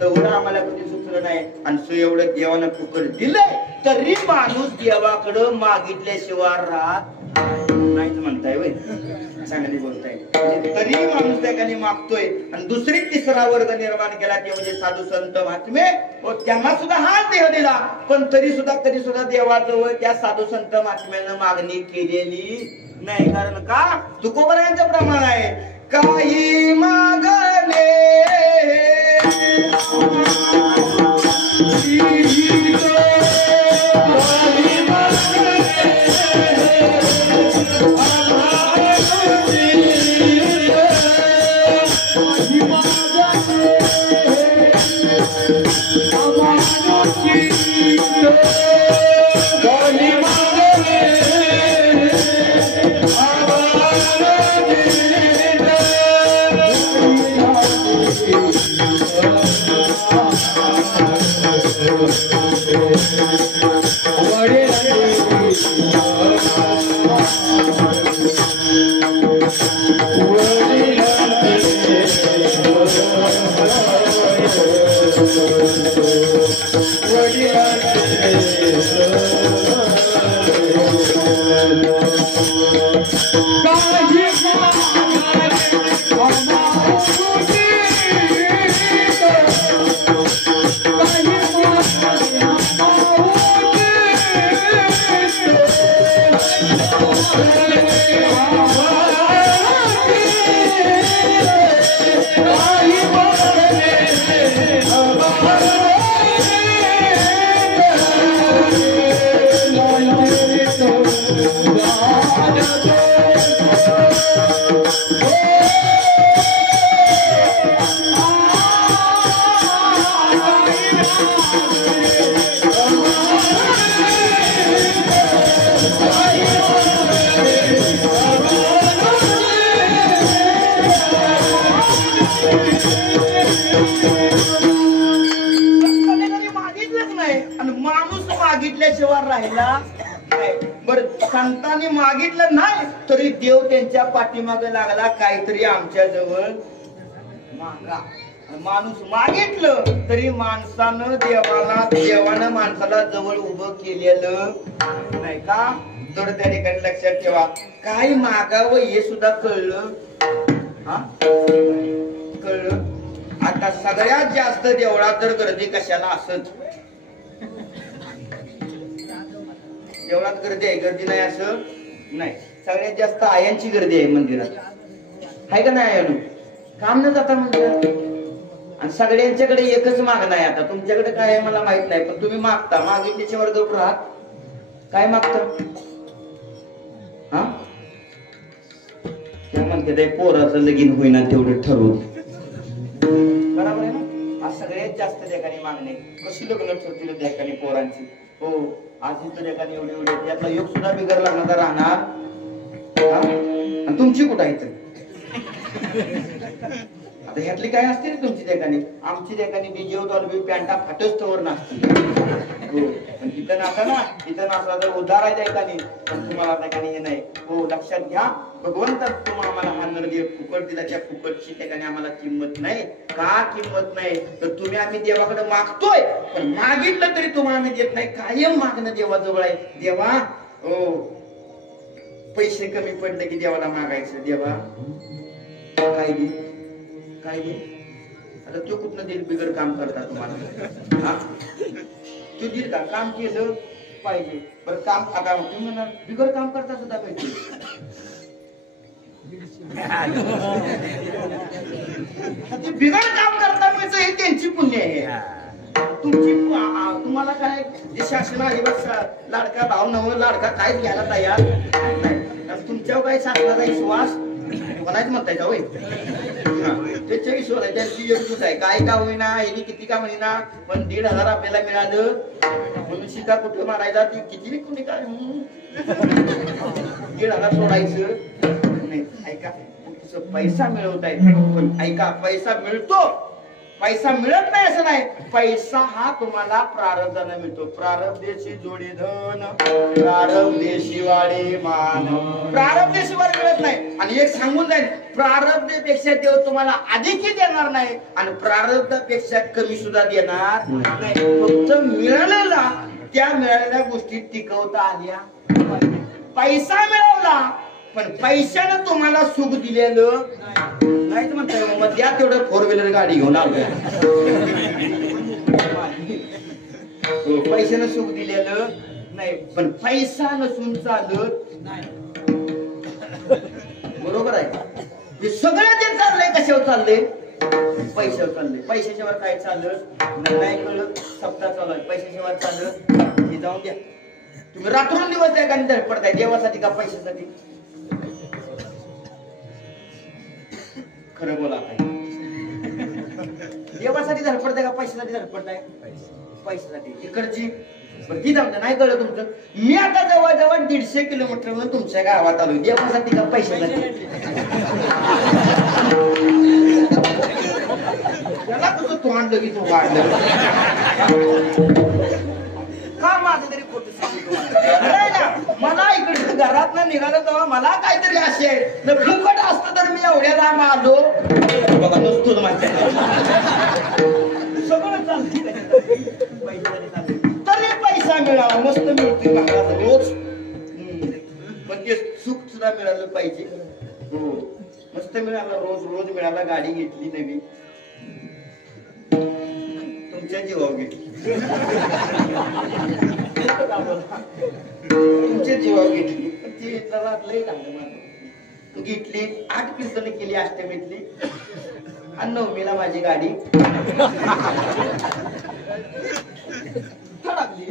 तेवढं आम्हाला कधी सुचलं नाही. आणि सो एवढं देवानं फुकट दिलंय तरी माणूस देवाकडं मागितल्याशिवाय राहत नाहीच म्हणताय. वय चांगली बोलताय. तरी माणूस त्या ठिकाणी मागतोय. आणि दुसरी तिसरा वर्ग निर्माण केला ते म्हणजे साधू संत महात्मे. त्यांना सुद्धा हाच देह दिला, पण तरी सुद्धा देवाजवळ त्या साधू संत महात्म्यानं मागणी केलेली नाही. कारण का? तुकोबरायांचं प्रमाण आहे, काही मागणे संतांनी मागितलं नाही तरी देव त्यांच्या पाठीमागे लागला, काहीतरी आमच्या जवळ मागा. माणूस मागितलं तरी माणसानं देवानं माणसाला जवळ उभं केलेलं नाही का? तर त्या ठिकाणी लक्षात ठेवा, काय मागावं हे सुद्धा कळलं. हा कळलं. आता सगळ्यात जास्त देवळात तर गर्दी कशाला असत? देवळात गर्दी आहे, गर्दी नाही असं नाही. सगळ्यात जास्त आयांची गर्दी आहे मंदिरात, आहे का नाही? आयानु काम न जाता मंदिरात. आणि सगळ्यांच्याकडे एकच मागणं आहे. आता तुमच्याकडे काय आहे मला माहित नाही, पण तुम्ही मागता, मागितल्याच्यावर गप राहत. काय मागता? हा त्या म्हणते ते पोराचं लगीन होईना तेवढं ठरवून. बरोबर आहे ना? आज सगळ्यात जास्त ठिकाणी मागणे कशी लग्न ठरतील ठिकाणी पोरांची. हो आज इथं ठिकाणी एवढे एवढे त्यातला योग सुद्धा बिगर लग्नाचा राहणार. आणि तुमची कुठं आहे? आता ह्यातली काय असते रे तुमची ठिकाणी? आमची ठिकाणी डीजे डॉल्बी पॅन्टा फाटस्तवर नसते. हो पण तिथं नासा ना, तिथं नासा तर उदार आहे त्या ठिकाणी, पण तुम्हाला ठिकाणी हे नाही. हो लक्षात घ्या, भगवंतात तुम्हाला आम्हाला हा नरदेव फुकट दिला, त्या फुकटची ठिकाणी आम्हाला किंमत नाही. का किंमत नाही? तर तुम्ही आम्ही देवाकडे मागतोय, पण मागितलं तरी तुम्हाला आम्ही देत नाही. कायम मागणं देवाजवळ आहे. देवा हो पैसे कमी पडले की देवाला मागायचं, देवा काय दे काय दे. आता तो कुठनं देईल? बिगर काम करता तुम्हाला. हा तू देईल का? काम केलं पाहिजे. बरं काम आता तुम्ही म्हणणार बिगर काम करता सुद्धा पाहिजे. ते बिगर काम करता पाहिजे हे त्यांची पुण्य आहे. तुमची तुम्हाला काय शासन अजिबात लाडका भाव नव लाडका काहीच घ्यायला तयार नाही. तुमच्यावर काही शासनाचा विश्वास म्हणायच म्हणताय का? होय त्याच्या विश्वास आहे, त्यांची एकजूट आहे. काय का होईना, ह्यानी किती का होईना, पण 1,500 आपल्याला मिळालं म्हणून शिका कुठं मारायचा. ती किती कोणी काय 1,500 सोडायचं नाही. ऐका पैसा मिळवताय, पण ऐका पैसा मिळतो, पैसा मिळत नाही असं नाही. पैसा हा तुम्हाला प्रारब्धाने मिळतो. प्रारब्धेशी जोडी धन, प्रारब्धेशी वाढे मान. प्रारब्धेशिवाय मिळत नाही. आणि एक सांगून जाईल, प्रारब्धेपेक्षा देव तुम्हाला अधिकही देणार नाही आणि प्रारब्धापेक्षा कमी सुद्धा देणार नाही. फक्त मिळालेला त्या मिळालेल्या गोष्टी टिकवता आल्या. पैसा मिळवला पण पैशानं तुम्हाला सुख दिलेलं नाहीच म्हणताय. मग द्या तेवढं 4 व्हीलर गाडी घेऊन आलो. पैशानं सुख दिलेलं नाही, पण पैसा नसून चालत नाही. बरोबर आहे? हे सगळं जे चाललंय कशावर चाललंय? पैशावर चाललंय. पैशाशिवाय काय चालत नाही. कळलं? सप्ताह चालू आहे, पैशाशिवाय चालत हे जाऊन द्या. तुम्ही रात्रंदिवस त्या गाणी धडपडताय देवासाठी का पैशासाठी? खरं बोला, देवासाठी धडपडताय का पैशासाठी धडपडताय? पैशासाठी. इकडची ती जाऊ नाही कळलं तुमचं. मी आता जवळजवळ 150 किलोमीटर तुमच्या गावात आलो, देवासाठी का पैशासाठी? त्याला तुझं तोंड लगेच वाढलं का? माझं तरी खोटं सांगितलं मला. इकडे घरात ना निघालं तेव्हा मला काहीतरी असे आहे, फुकट असतं तर मी एवढ्या लांब आलो बघा नसतोच. माझ्या सगळं चालतं तरी पैसा मिळावा. मस्त मिळते रोज, पण ते सुख सुद्धा मिळालं पाहिजे. हो मस्त मिळालं, रोज रोज मिळाला. गाडी घेतली नवी, तुमच्या जीवावर घेतली. तुमच्या जीवावर घेतली, पण ती जरा लई लागलं माझं. घेतली 8 कीर्तन केली अष्टमीतली आणि 9मीला माझी गाडी थडकली.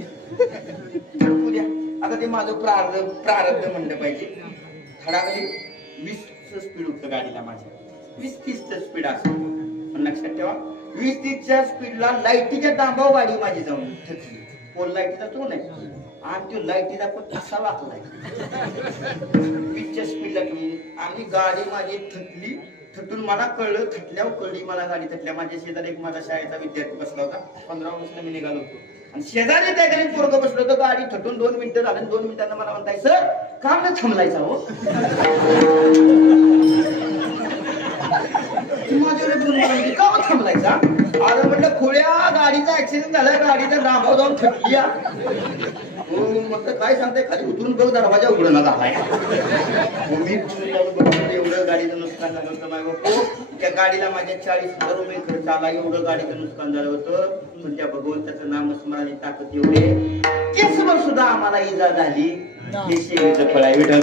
उद्या आता ते माझं प्रारब्ध म्हणलं पाहिजे. थडाकली. 20 स्पीड होतं गाडीला माझ्या, 20-30 स्पीड असं. पण लक्षात ठेवा 20-30च्या स्पीडला लाईटीच्या दाबावर गाडी माझी जाऊन थकली. पोल लाईटीचा तो नाही आणि तो लाईटीचा पण असा वाकलाय 20च्या स्पीडला. आणि गाडी माझी थकली. थकून मला कळलं, थकल्यावर कळली मला गाडी थकल्या. माझ्या शेजारी एक माझा शाळेचा विद्यार्थी बसला होता. 15 ऑगस्टला मी निघालो होतो आणि शेजारी त्या घरी पोरगं बसलो होतं. गाडी थटून 2 मिनिटं झालं. 2 मिनिटांना मला म्हणताय सर काम नाही थांबलायचा हो. का थांबलायचा? अरे म्हटलं खोड्या गाडीचा ऍक्सिडेंट झाला, गाडीचा डांबाव जाऊन थकली. म्हटलं काय सांगताय, खाली उतरून बघ दरवाजा उघडणं झालाय. मी एवढं गाडीचं नुकसान झालं होतं माझ्या बापू. त्या गाडीला माझ्या 40,000 रुपये खर्च आला. एवढं गाडीचं नुकसान झालं होतं. पण त्या भगवंताचं नामस्मरणाची ताकद एवढे केसवर सुद्धा आम्हाला इजा झाली. हे सेवेचं फळ आहे विठ्ठल.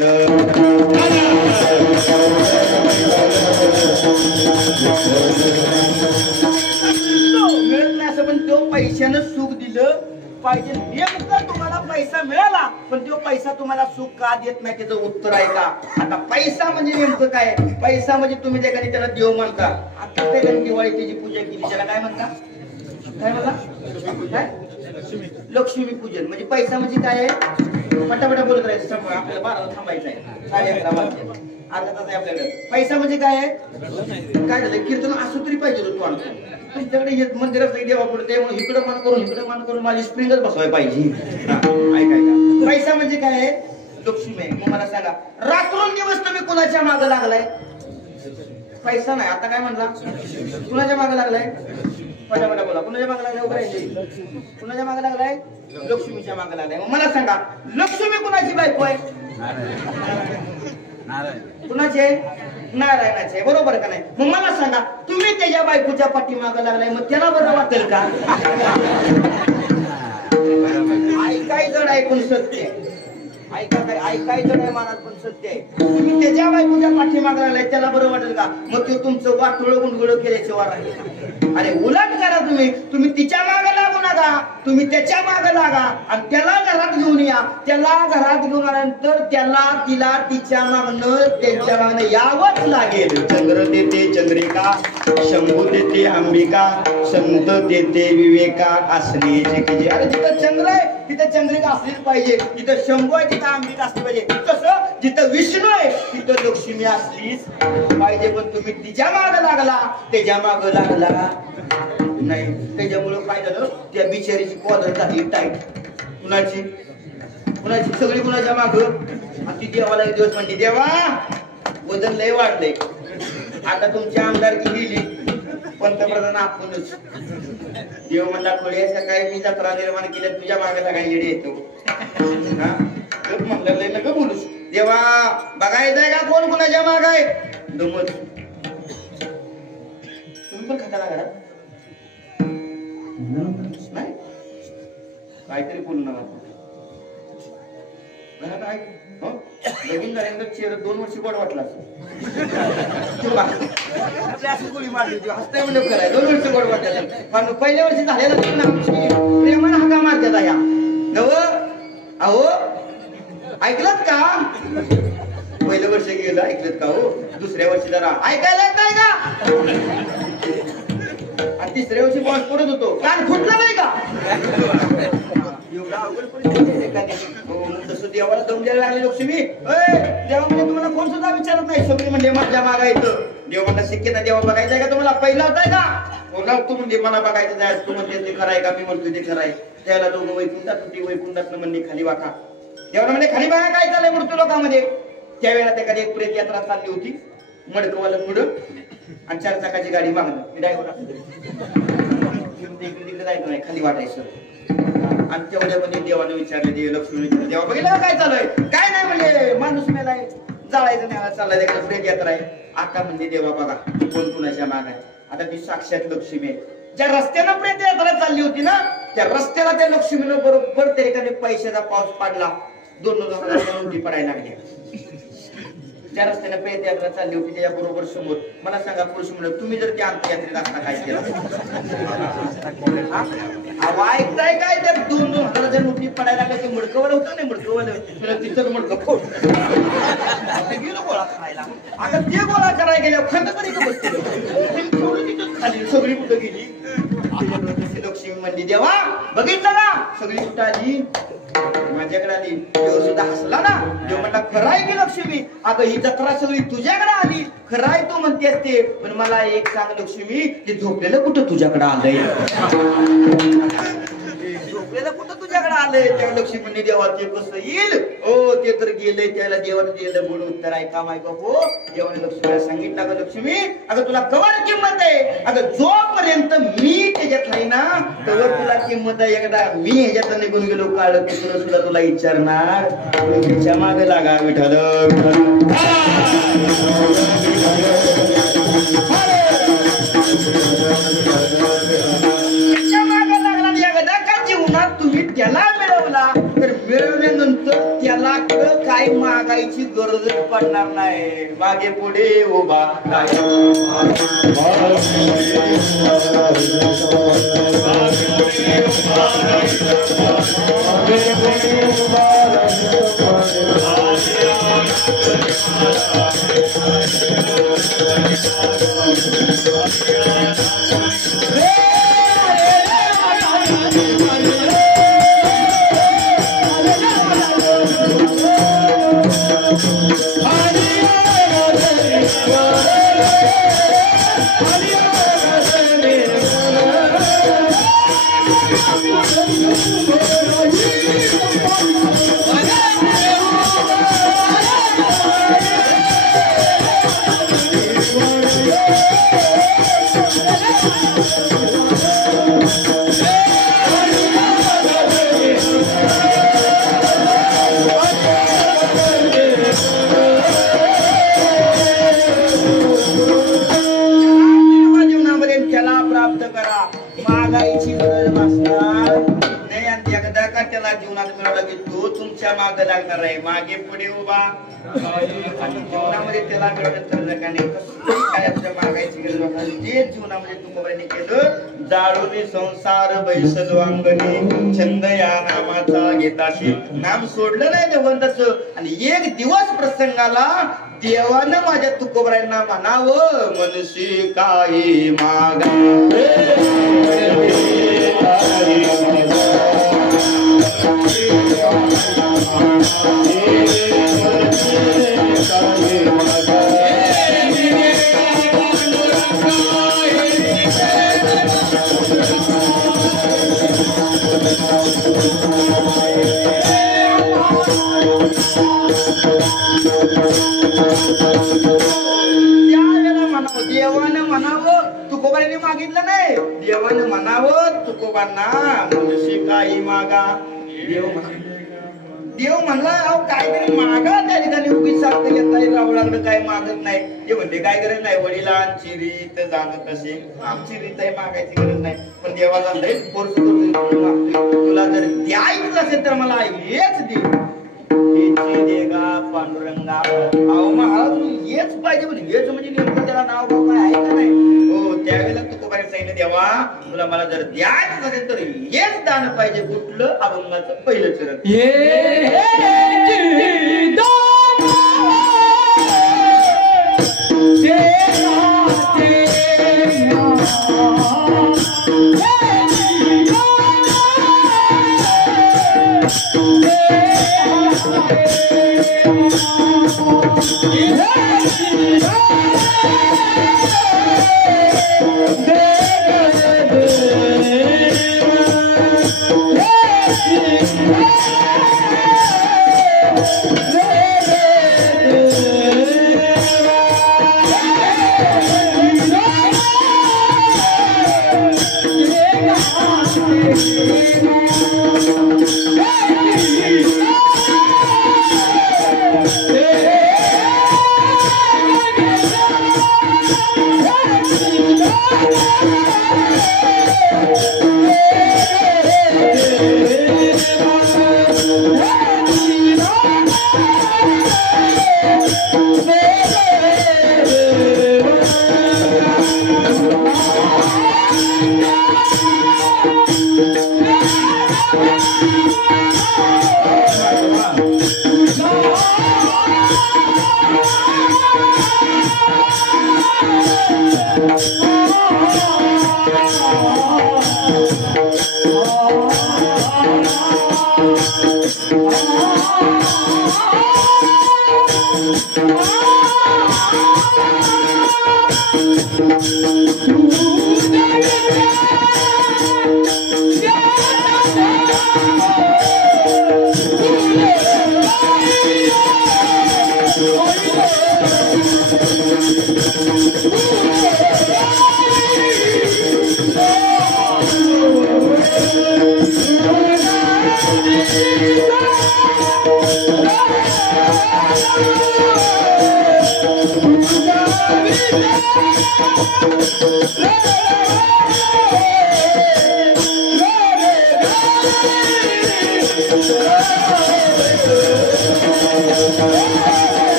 मिळत नाही असं, पण तो पैशानं सुख दिलं पाहिजे. नेमकं तुम्हाला पैसा मिळाला, पण तो पैसा तुम्हाला सुख का देत नाही त्याचं उत्तर आहे का? आता पैसा म्हणजे नेमकं काय? पैसा म्हणजे तुम्ही त्या ठिकाणी त्याला देव म्हणता. आता त्या दिवाळी त्याची पूजा केली, त्याला काय म्हणता? काय म्हणता? काय? लक्ष्मी पूजन. म्हणजे पैसा म्हणजे काय आहे? पटापटा बोलत राहायचं. आपल्याला 12 थांबायचं आहे, 11:30 वाजले, अर्धा तास आहे आपल्याकडे. पैसा म्हणजे काय आहे? काय झालं, कीर्तन असं तरी पाहिजे होतं. तुमच्याकडे येत मंदिरात देवा पडते, इकडे मान करून इकडे मान करून माझी स्प्रिंगच बसवाय पाहिजे. ऐकाय का? पैसा म्हणजे काय आहे? लक्ष्मी आहे. मग मला सांगा, रात्रंदिवस तुम्ही कुणाच्या मागे लागलाय? पैसा नाही. आता काय म्हणला? कुणाच्या मागे लागलाय? पटापटा बोला. कुणाच्या मागे लागलाय? उभं कुणाच्या मागे लागलाय? लक्ष्मीच्या मागे लागलाय. मग मला सांगा, लक्ष्मी कुणाची बायको आहे? कुणाचे? नारायणाचे. बरोबर का नाही? मग मला सांगा, तुम्ही त्याच्या बायकोच्या पाठीमागे लागलाय, मग त्याला बरं वाटेल का? ऐकाय जड ऐकून सत्य आहे. ऐकाय जड आहे महाराज, पण सत्य आहे. तुम्ही त्याच्या बायकोच्या पाठीमागे लागलाय, त्याला बरं वाटेल का? मग ते तुमचं वाटोळं गुंडगुळ केल्याशिवाय राहील. अरे उलट करा, तुम्ही तिच्या मागे लागू नका, तुम्ही त्याच्या मागे लागा आणि त्याला घरात घेऊन या. त्याला घरात घेऊन आल्यानंतर त्याला तिला तिच्या मागणं त्यांच्या मागणं यावंच लागेल. चंद्र देते चंद्रिका, शंभू देते अंबिका, संत देते विवेका, असणे जे. अरे जिथं चंद्र आहे तिथं चंद्रिका असलीच पाहिजे, जिथं शंभू आहे तिथं अंबिका असली पाहिजे. तसं जिथं विष्णू आहे तिथं लक्ष्मी असलीच पाहिजे. पण तुम्ही तिच्या मागे लागला, त्याच्या मागे लागला नाही. त्याच्यामुळे काय झालं, त्या बिचारीची कॉलर झाली टाईट. कुणाची? सगळी कुणाच्या माग. आणि ती देवाला एक दिवस म्हणली, देवा वजन लय वाढलंय, आता तुमची आमदारकी गेली, पंतप्रधान आपणच. देव म्हणला, थोडी सकाळी मी जत्रा निर्माण केल्या, तुझ्या मागे लागायला येडे येतो. म्हणलं लय नका बोलूस. देवा बघायचंय का कोण कुणाच्या माग आहे? दमत. तुम्ही पण खाता ना घरात? नाही, काहीतरी बोलू नका. लगीन झाल्यानंतर चेहरा 2 वर्ष गोड वाटला गोळी मारली हसताय म्हणजे कराय 2 वर्ष गोड वाटला. पण पहिल्या वर्षी झालेला प्रेमानं हाका मारतात या नव. अहो ऐकलत का? पहिलं वर्ष गेलं, ऐकलत का? हो, दुसऱ्या वर्षी जरा ऐकायला येत नाही का? आणि तिसऱ्या वर्षी बॉस पडत होतो, कान फुटला नाही का? एवढा अवघड परिस्थिती. तसं देवाला दम द्यायला लागले लक्ष्मी. देवा म्हणजे तुम्हाला कोण सुद्धा विचारत नाही, सगळे म्हणजे माझ्या मागायचं. देव म्हणला, शिक्केना देवा बघायचंय का तुम्हाला? पहिला होताय का? तू म्हणजे मला बघायचं जाय, तू म्हणते ते खराय का? मी म्हणतो ते खराय. त्याला दोघं वैकुंठात होती, वैकुंठात म्हणणे खाली वाका. देवाला म्हणजे खाली बघा काय चाललंय मृत्यू लोकांमध्ये. त्यावेळेला त्या एक प्रेत यात्रा चालली होती, मडकवाला मुडं आणि 4 चाकाची गाडी मागणं. ड्रायव्हर तिकडे जायचं नाही, खाली वाटायचं. आणि तेवढ्यामध्ये देवाने विचारले, देव लक्ष्मी देवा बघितलं काय चालू आहे? काय नाही म्हणजे माणूस मेलाय, जाळायचं नाही चाललाय, त्याकडे प्रेत यात्रा आहे. आता म्हणजे देवा बघा कोण कुणाच्या माग आहे. आता ती साक्षात लक्ष्मी आहे. ज्या रस्त्यानं प्रेत यात्रा चालली होती ना, त्या रस्त्याला त्या लक्ष्मीनं बरोबर त्या एखाद्या पैशाचा पाऊस पडला. 2 लोकांना उलटी पडायला लागल्या. ज्या रस्त्याने प्रेत यात्रा चालली होती त्याच्या बरोबर समोर. मला सांगा पुरुष म्हणलं, तुम्ही जर त्या यात्रेत असता काय केलं? ऐकताय काय? त्या 2-2 हजाराच्या नोटी पडायला लागल्या. ते मुडकवलं होतं नाही, मुडकवलं तिथं मुडकं फोड गेलो गोळा करायला. आता ते गोळा करायला गेल्यावर खंड पण इथं बसते खाली, सगळी कुठं गेली? लक्ष्मी म्हणली, देवा बघितलं ना, सगळी कुठं आली? माझ्याकडे आली. देव सुद्धा हसला ना. देव म्हणला, खरं आहे की लक्ष्मी? अगं ही जत्रा सगळी तुझ्याकडे आली. खरं आहे तू म्हणतेस ते, पण मला एक सांग लक्ष्मी, ते झोपलेलं कुठं तुझ्याकडे आलंय? त्याला कुठं तुझ्याकडे आलंय त्या लक्ष्मीने देवा ते कसं येईल हो ते तर गेलंय त्याला देवाने दिलं म्हणून उत्तर ऐका मायका हो देवाने लक्ष्मीला सांगितलं अगं लक्ष्मी अगं तुला कवर किंमत आहे अगं जोपर्यंत मी त्याच्यात आहे ना तवर तुला किंमत आहे एकदा मी ह्याच्यात निघून गेलो काळ कुत्र सुद्धा तुला विचारणार तुमच्या मागे लागा विठाल जीवनात तुम्ही त्याला मिळवला तर मिळवल्यानंतर त्याला काही मागायची गरज पडणार नाही मागे पुढे उभा मागे लागणार आहे मागे पुढे उभा जीवनामध्ये त्याला मिळवलं काय आपल्या मागायची गरज जे जीवनामध्ये तुकोबाईंनी केलं जाळून संसार बैसल अंगणी छंद या नामाचा घेताशी नाम सोडलं नाही देवंताचं आणि एक दिवस प्रसंगाला देवानं माझ्या तुकोबाईंना म्हणावं मनसी काही मागा देवानं म्हणावं तुकोबाईंनी मागितलं नाही देवानं म्हणावं तुकोबांना मनुष्य काही मागा देव म्हणला अहो काहीतरी मागा त्या ठिकाणी उगीच सारखं येता रावळाकडे काय मागत नाही ते म्हणते काय गरज नाही वडिलांची रीत जाणत असे आमची रीत आहे मागायची गरज नाही पण देवाला लय फोर्स करून तुला जर द्यायचं असेल तर मला हेच दे देगा पांडुरंगा अहो महाराज हेच पाहिजे पण हेच म्हणजे नेमकं त्याला नाव काय आहे का नाही हो त्यावेळेला तुकोबाई सांगितलं देवा तुला मला जर द्यायचं असेल तर हेच दान पाहिजे कुठलं अभंगाचं पहिलं चरण Yeah.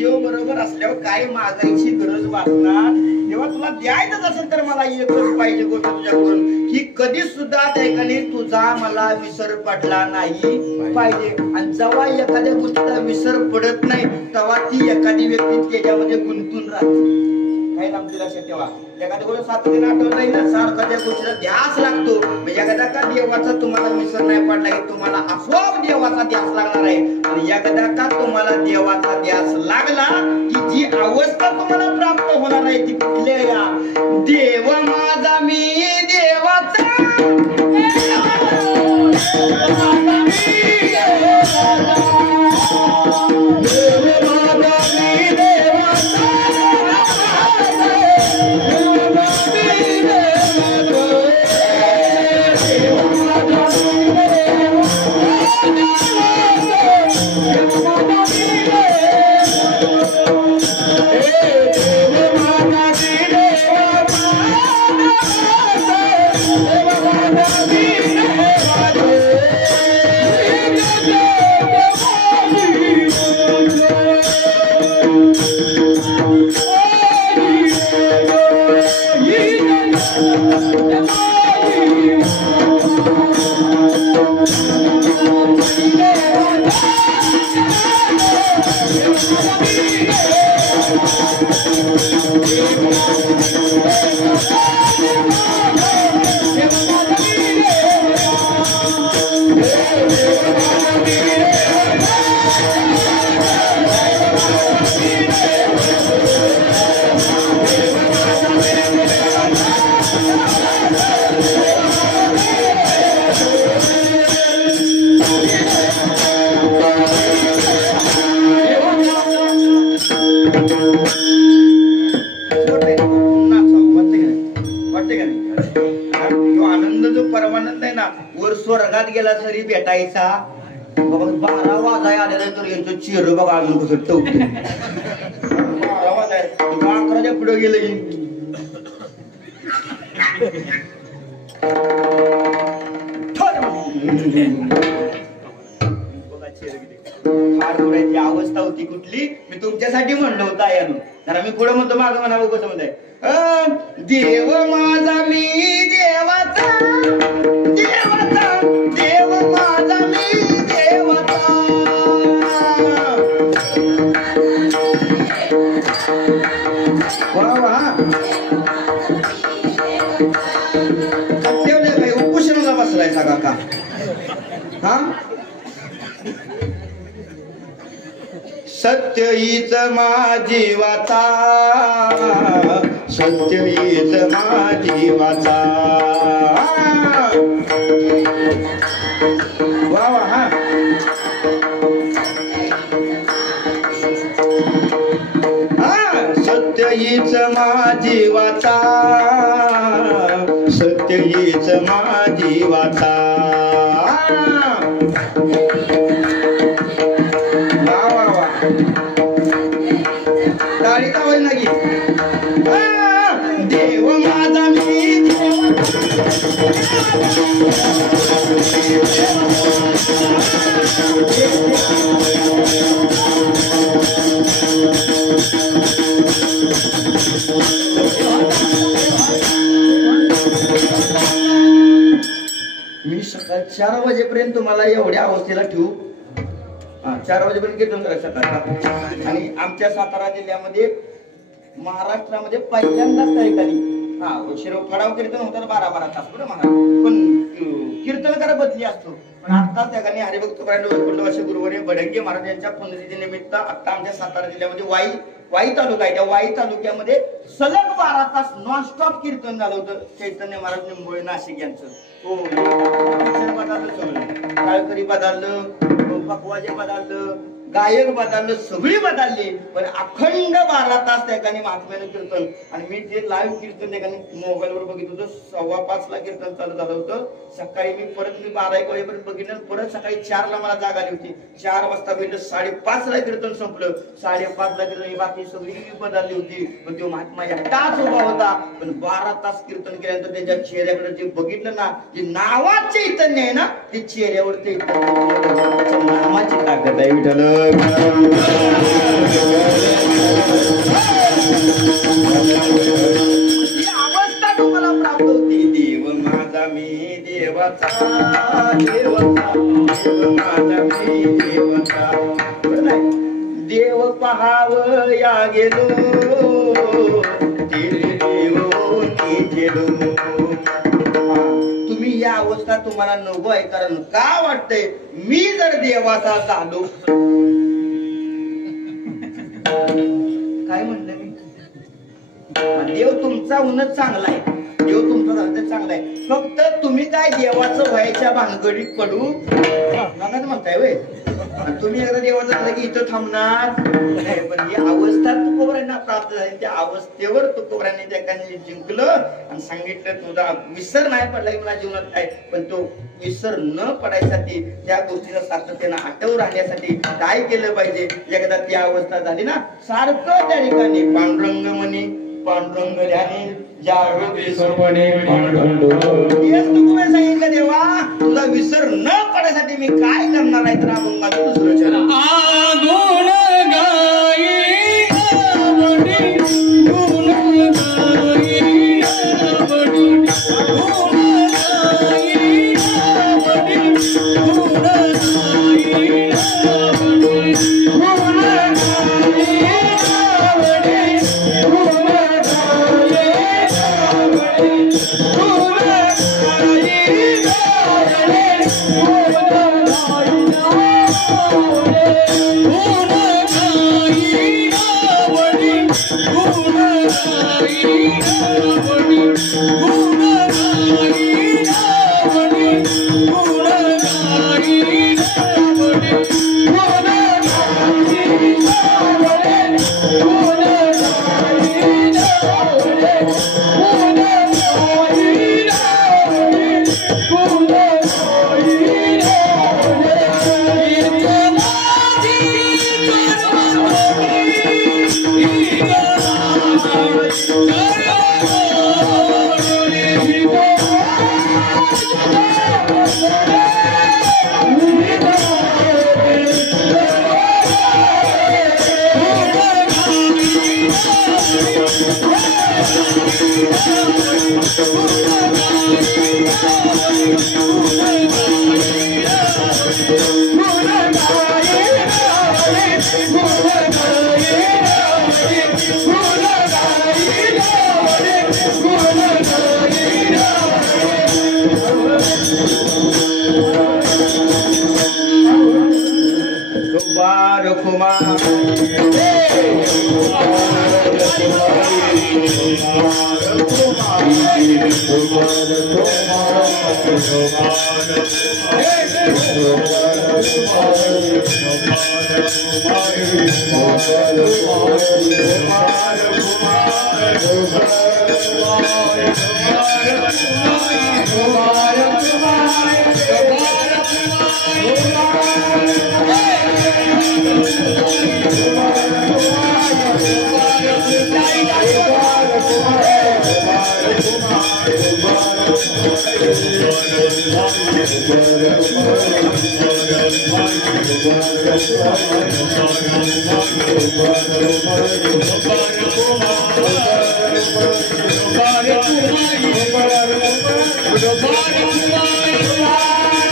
देव बरोबर असल्यावर काय मागायची गरज वाटणार. तेव्हा तुला द्यायचं असेल तर मला एकच पाहिजे गोष्ट तुझ्याकडून की कधी सुद्धा त्या ठिकाणी तुझा मला विसर पडला नाही पाहिजे. आणि जेव्हा एखाद्या गोष्टीचा विसर पडत नाही तेव्हा ती एखादी व्यक्ती त्याच्यामध्ये गुंतून राहते. काही नाम लक्षात ठेवा. एखाद्या गोष्ट सातत्याने आठवत नाही ना सारखा त्या गोष्टीचा ध्यास लागतो. म्हणजे एखादा का देवाचा तुम्हाला विसर नाही पडला की तुम्हाला आपोआप देवाचा ध्यास लागणार आहे. आणि एखादा का तुम्हाला देवाचा ध्यास लागला की जी अवस्था तुम्हाला प्राप्त होणार आहे ती कुठली आहे. देव माझा मी देवाचा स्वर्गात गेला तरी भेटायचा. 12 वाजाय आलेला तर यांचं चेहरं बघा अजून कसं टवते. 12 वाजाय 11च्या पुढे गेले फार अवस्था होती कुठली. मी तुमच्यासाठी म्हणलं होतं यानं जरा मी पुढे म्हणतो मागं म्हणावं कसं म्हणताय. देव माझा मी देवाचा देवाचा देव माझा मी देवाचा. वा वा ठेवले भाई उपोषणाला बसलाय सगळा का. हा सत्य हीच माझी वाचा सत्य हीच माझी वाचा. वा वा हा सत्य हीच माझी वाचा सत्य हीच माझी वाचा. देव माझा मी देवा 4 वाजेपर्यंत तुम्हाला एवढ्या अवस्थेला ठेवू. 4 वाजेपर्यंत कीर्तन करायचं सकाळचा. आणि आमच्या सातारा जिल्ह्यामध्ये महाराष्ट्रामध्ये पहिल्यांदाच त्या ठिकाणी शिरो फडाव कीर्तन होतं 12-12 तास बरं महाराज. पण कीर्तनकार बदली असतो. पण आता त्या ठिकाणी हरिभक्त वर्ष गुरुवर्य बडंगे महाराज यांच्या पुनर्निधी निमित्त आता आमच्या सातारा जिल्ह्यामध्ये वाई तालुका आहे. त्या वाई तालुक्यामध्ये सलग 12 तास नॉनस्टॉप कीर्तन झालं होतं. चैतन्य महाराज निंबोळे नाशिक यांचं. हो बदललं सगळं. काळकरी बदललं, पकवाजे बदललं, गायक बदललं, सगळी बदलली. पण अखंड 12 तास त्या ठिकाणी महात्म्यानं कीर्तन. आणि मी जे लाईव्ह कीर्तन त्या ठिकाणी मोबाईलवर बघितलं होतं. 5:15 ला कीर्तन चालू झालं होतं. सकाळी मी 12-1 वाजेपर्यंत बघितलं. परत सकाळी 4 ला मला जाग आली होती. 4 वाजता बघितलं, 5:30 ला कीर्तन संपलं. 5:30 ला कीर्तन, बाकी सगळी बदलली होती. पण तो महात्मा एकटाच उभा होता. पण 12 तास कीर्तन केल्यानंतर त्याच्या चेहऱ्याकडे जे बघितलं ना, जे नावात चैतन्य आहे ना, ते चेहऱ्यावर चैतन्य, नामाची ताकद आहे. विठ्ठल अवस्था तुम्हाला प्राप्त होती. देव माझा मी देवाचा, देवता देव माझा मी देवता. देव पहाव या गेलो, तुम्ही या अवस्था तुम्हाला नको आहे. कारण का वाटतंय मी जर देवाचा झालो. काय म्हणलं मी? देव तुमचा होणं चांगला आहे. देव तुमचा झालं चांगला आहे. फक्त तुम्ही काय देवाचं व्हायच्या भानगडीत पडू नका म्हणताय वय. तुम्ही एकदा देवाचं झालं की इथं थांबणार नाही. पण ही अवस्था तुकोबरांना प्राप्त झाली. त्या अवस्थेवर तुकोबरांनी त्या ठिकाणी जिंकलं आणि सांगितलं तुझा विसर नाही पडला की मला जीवनात काय. पण तो विसर न पडायसाठी, त्या गोष्टीला सातत्यानं आठवून राहण्यासाठी काय केलं पाहिजे. एकदा ती अवस्था झाली ना, सारखं त्या ठिकाणी पांडुरंग म्हणे, पांडुरंग ध्यानी सांगितलं देवा तुझा विसर न पडायसाठी मी काय करणार आहे. तर आपण माझं दुसरं चरण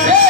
Hey!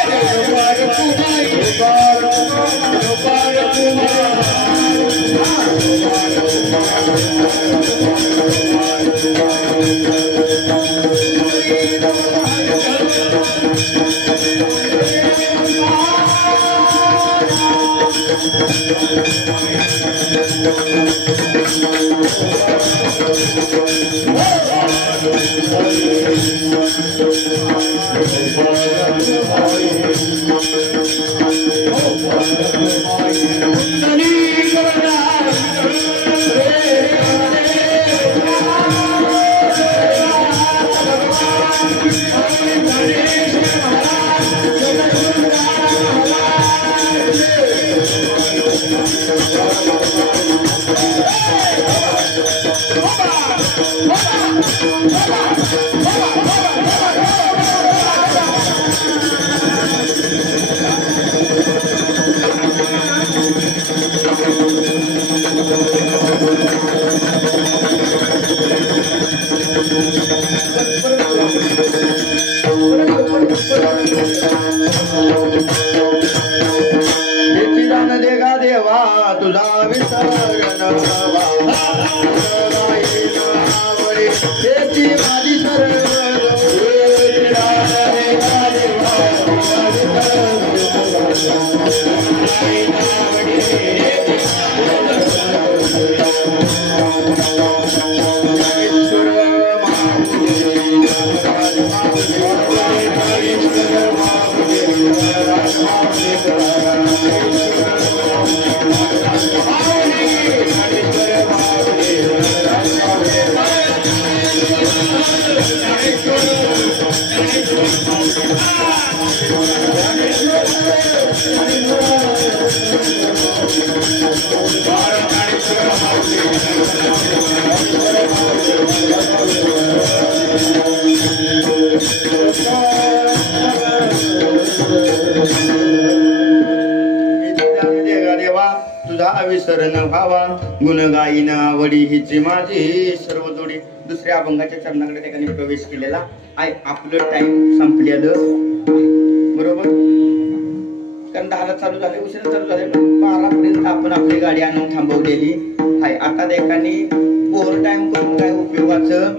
विसर न भावा गुण गाईन आवडी हिची माझी सर्व जोडी. दुसऱ्या अभंगाच्या चरणाकडे ठिकाणी प्रवेश केलेला आहे. आपलं टाइम संपलेलं बरोबर, कारण 10ला चालू झाले, उशिरा चालू झाले, 12 पर्यंत आपण आपली गाडी आणून थांबवलेली आहे. आता एकाने ओव्हर टाइम करून काय उपयोगाचं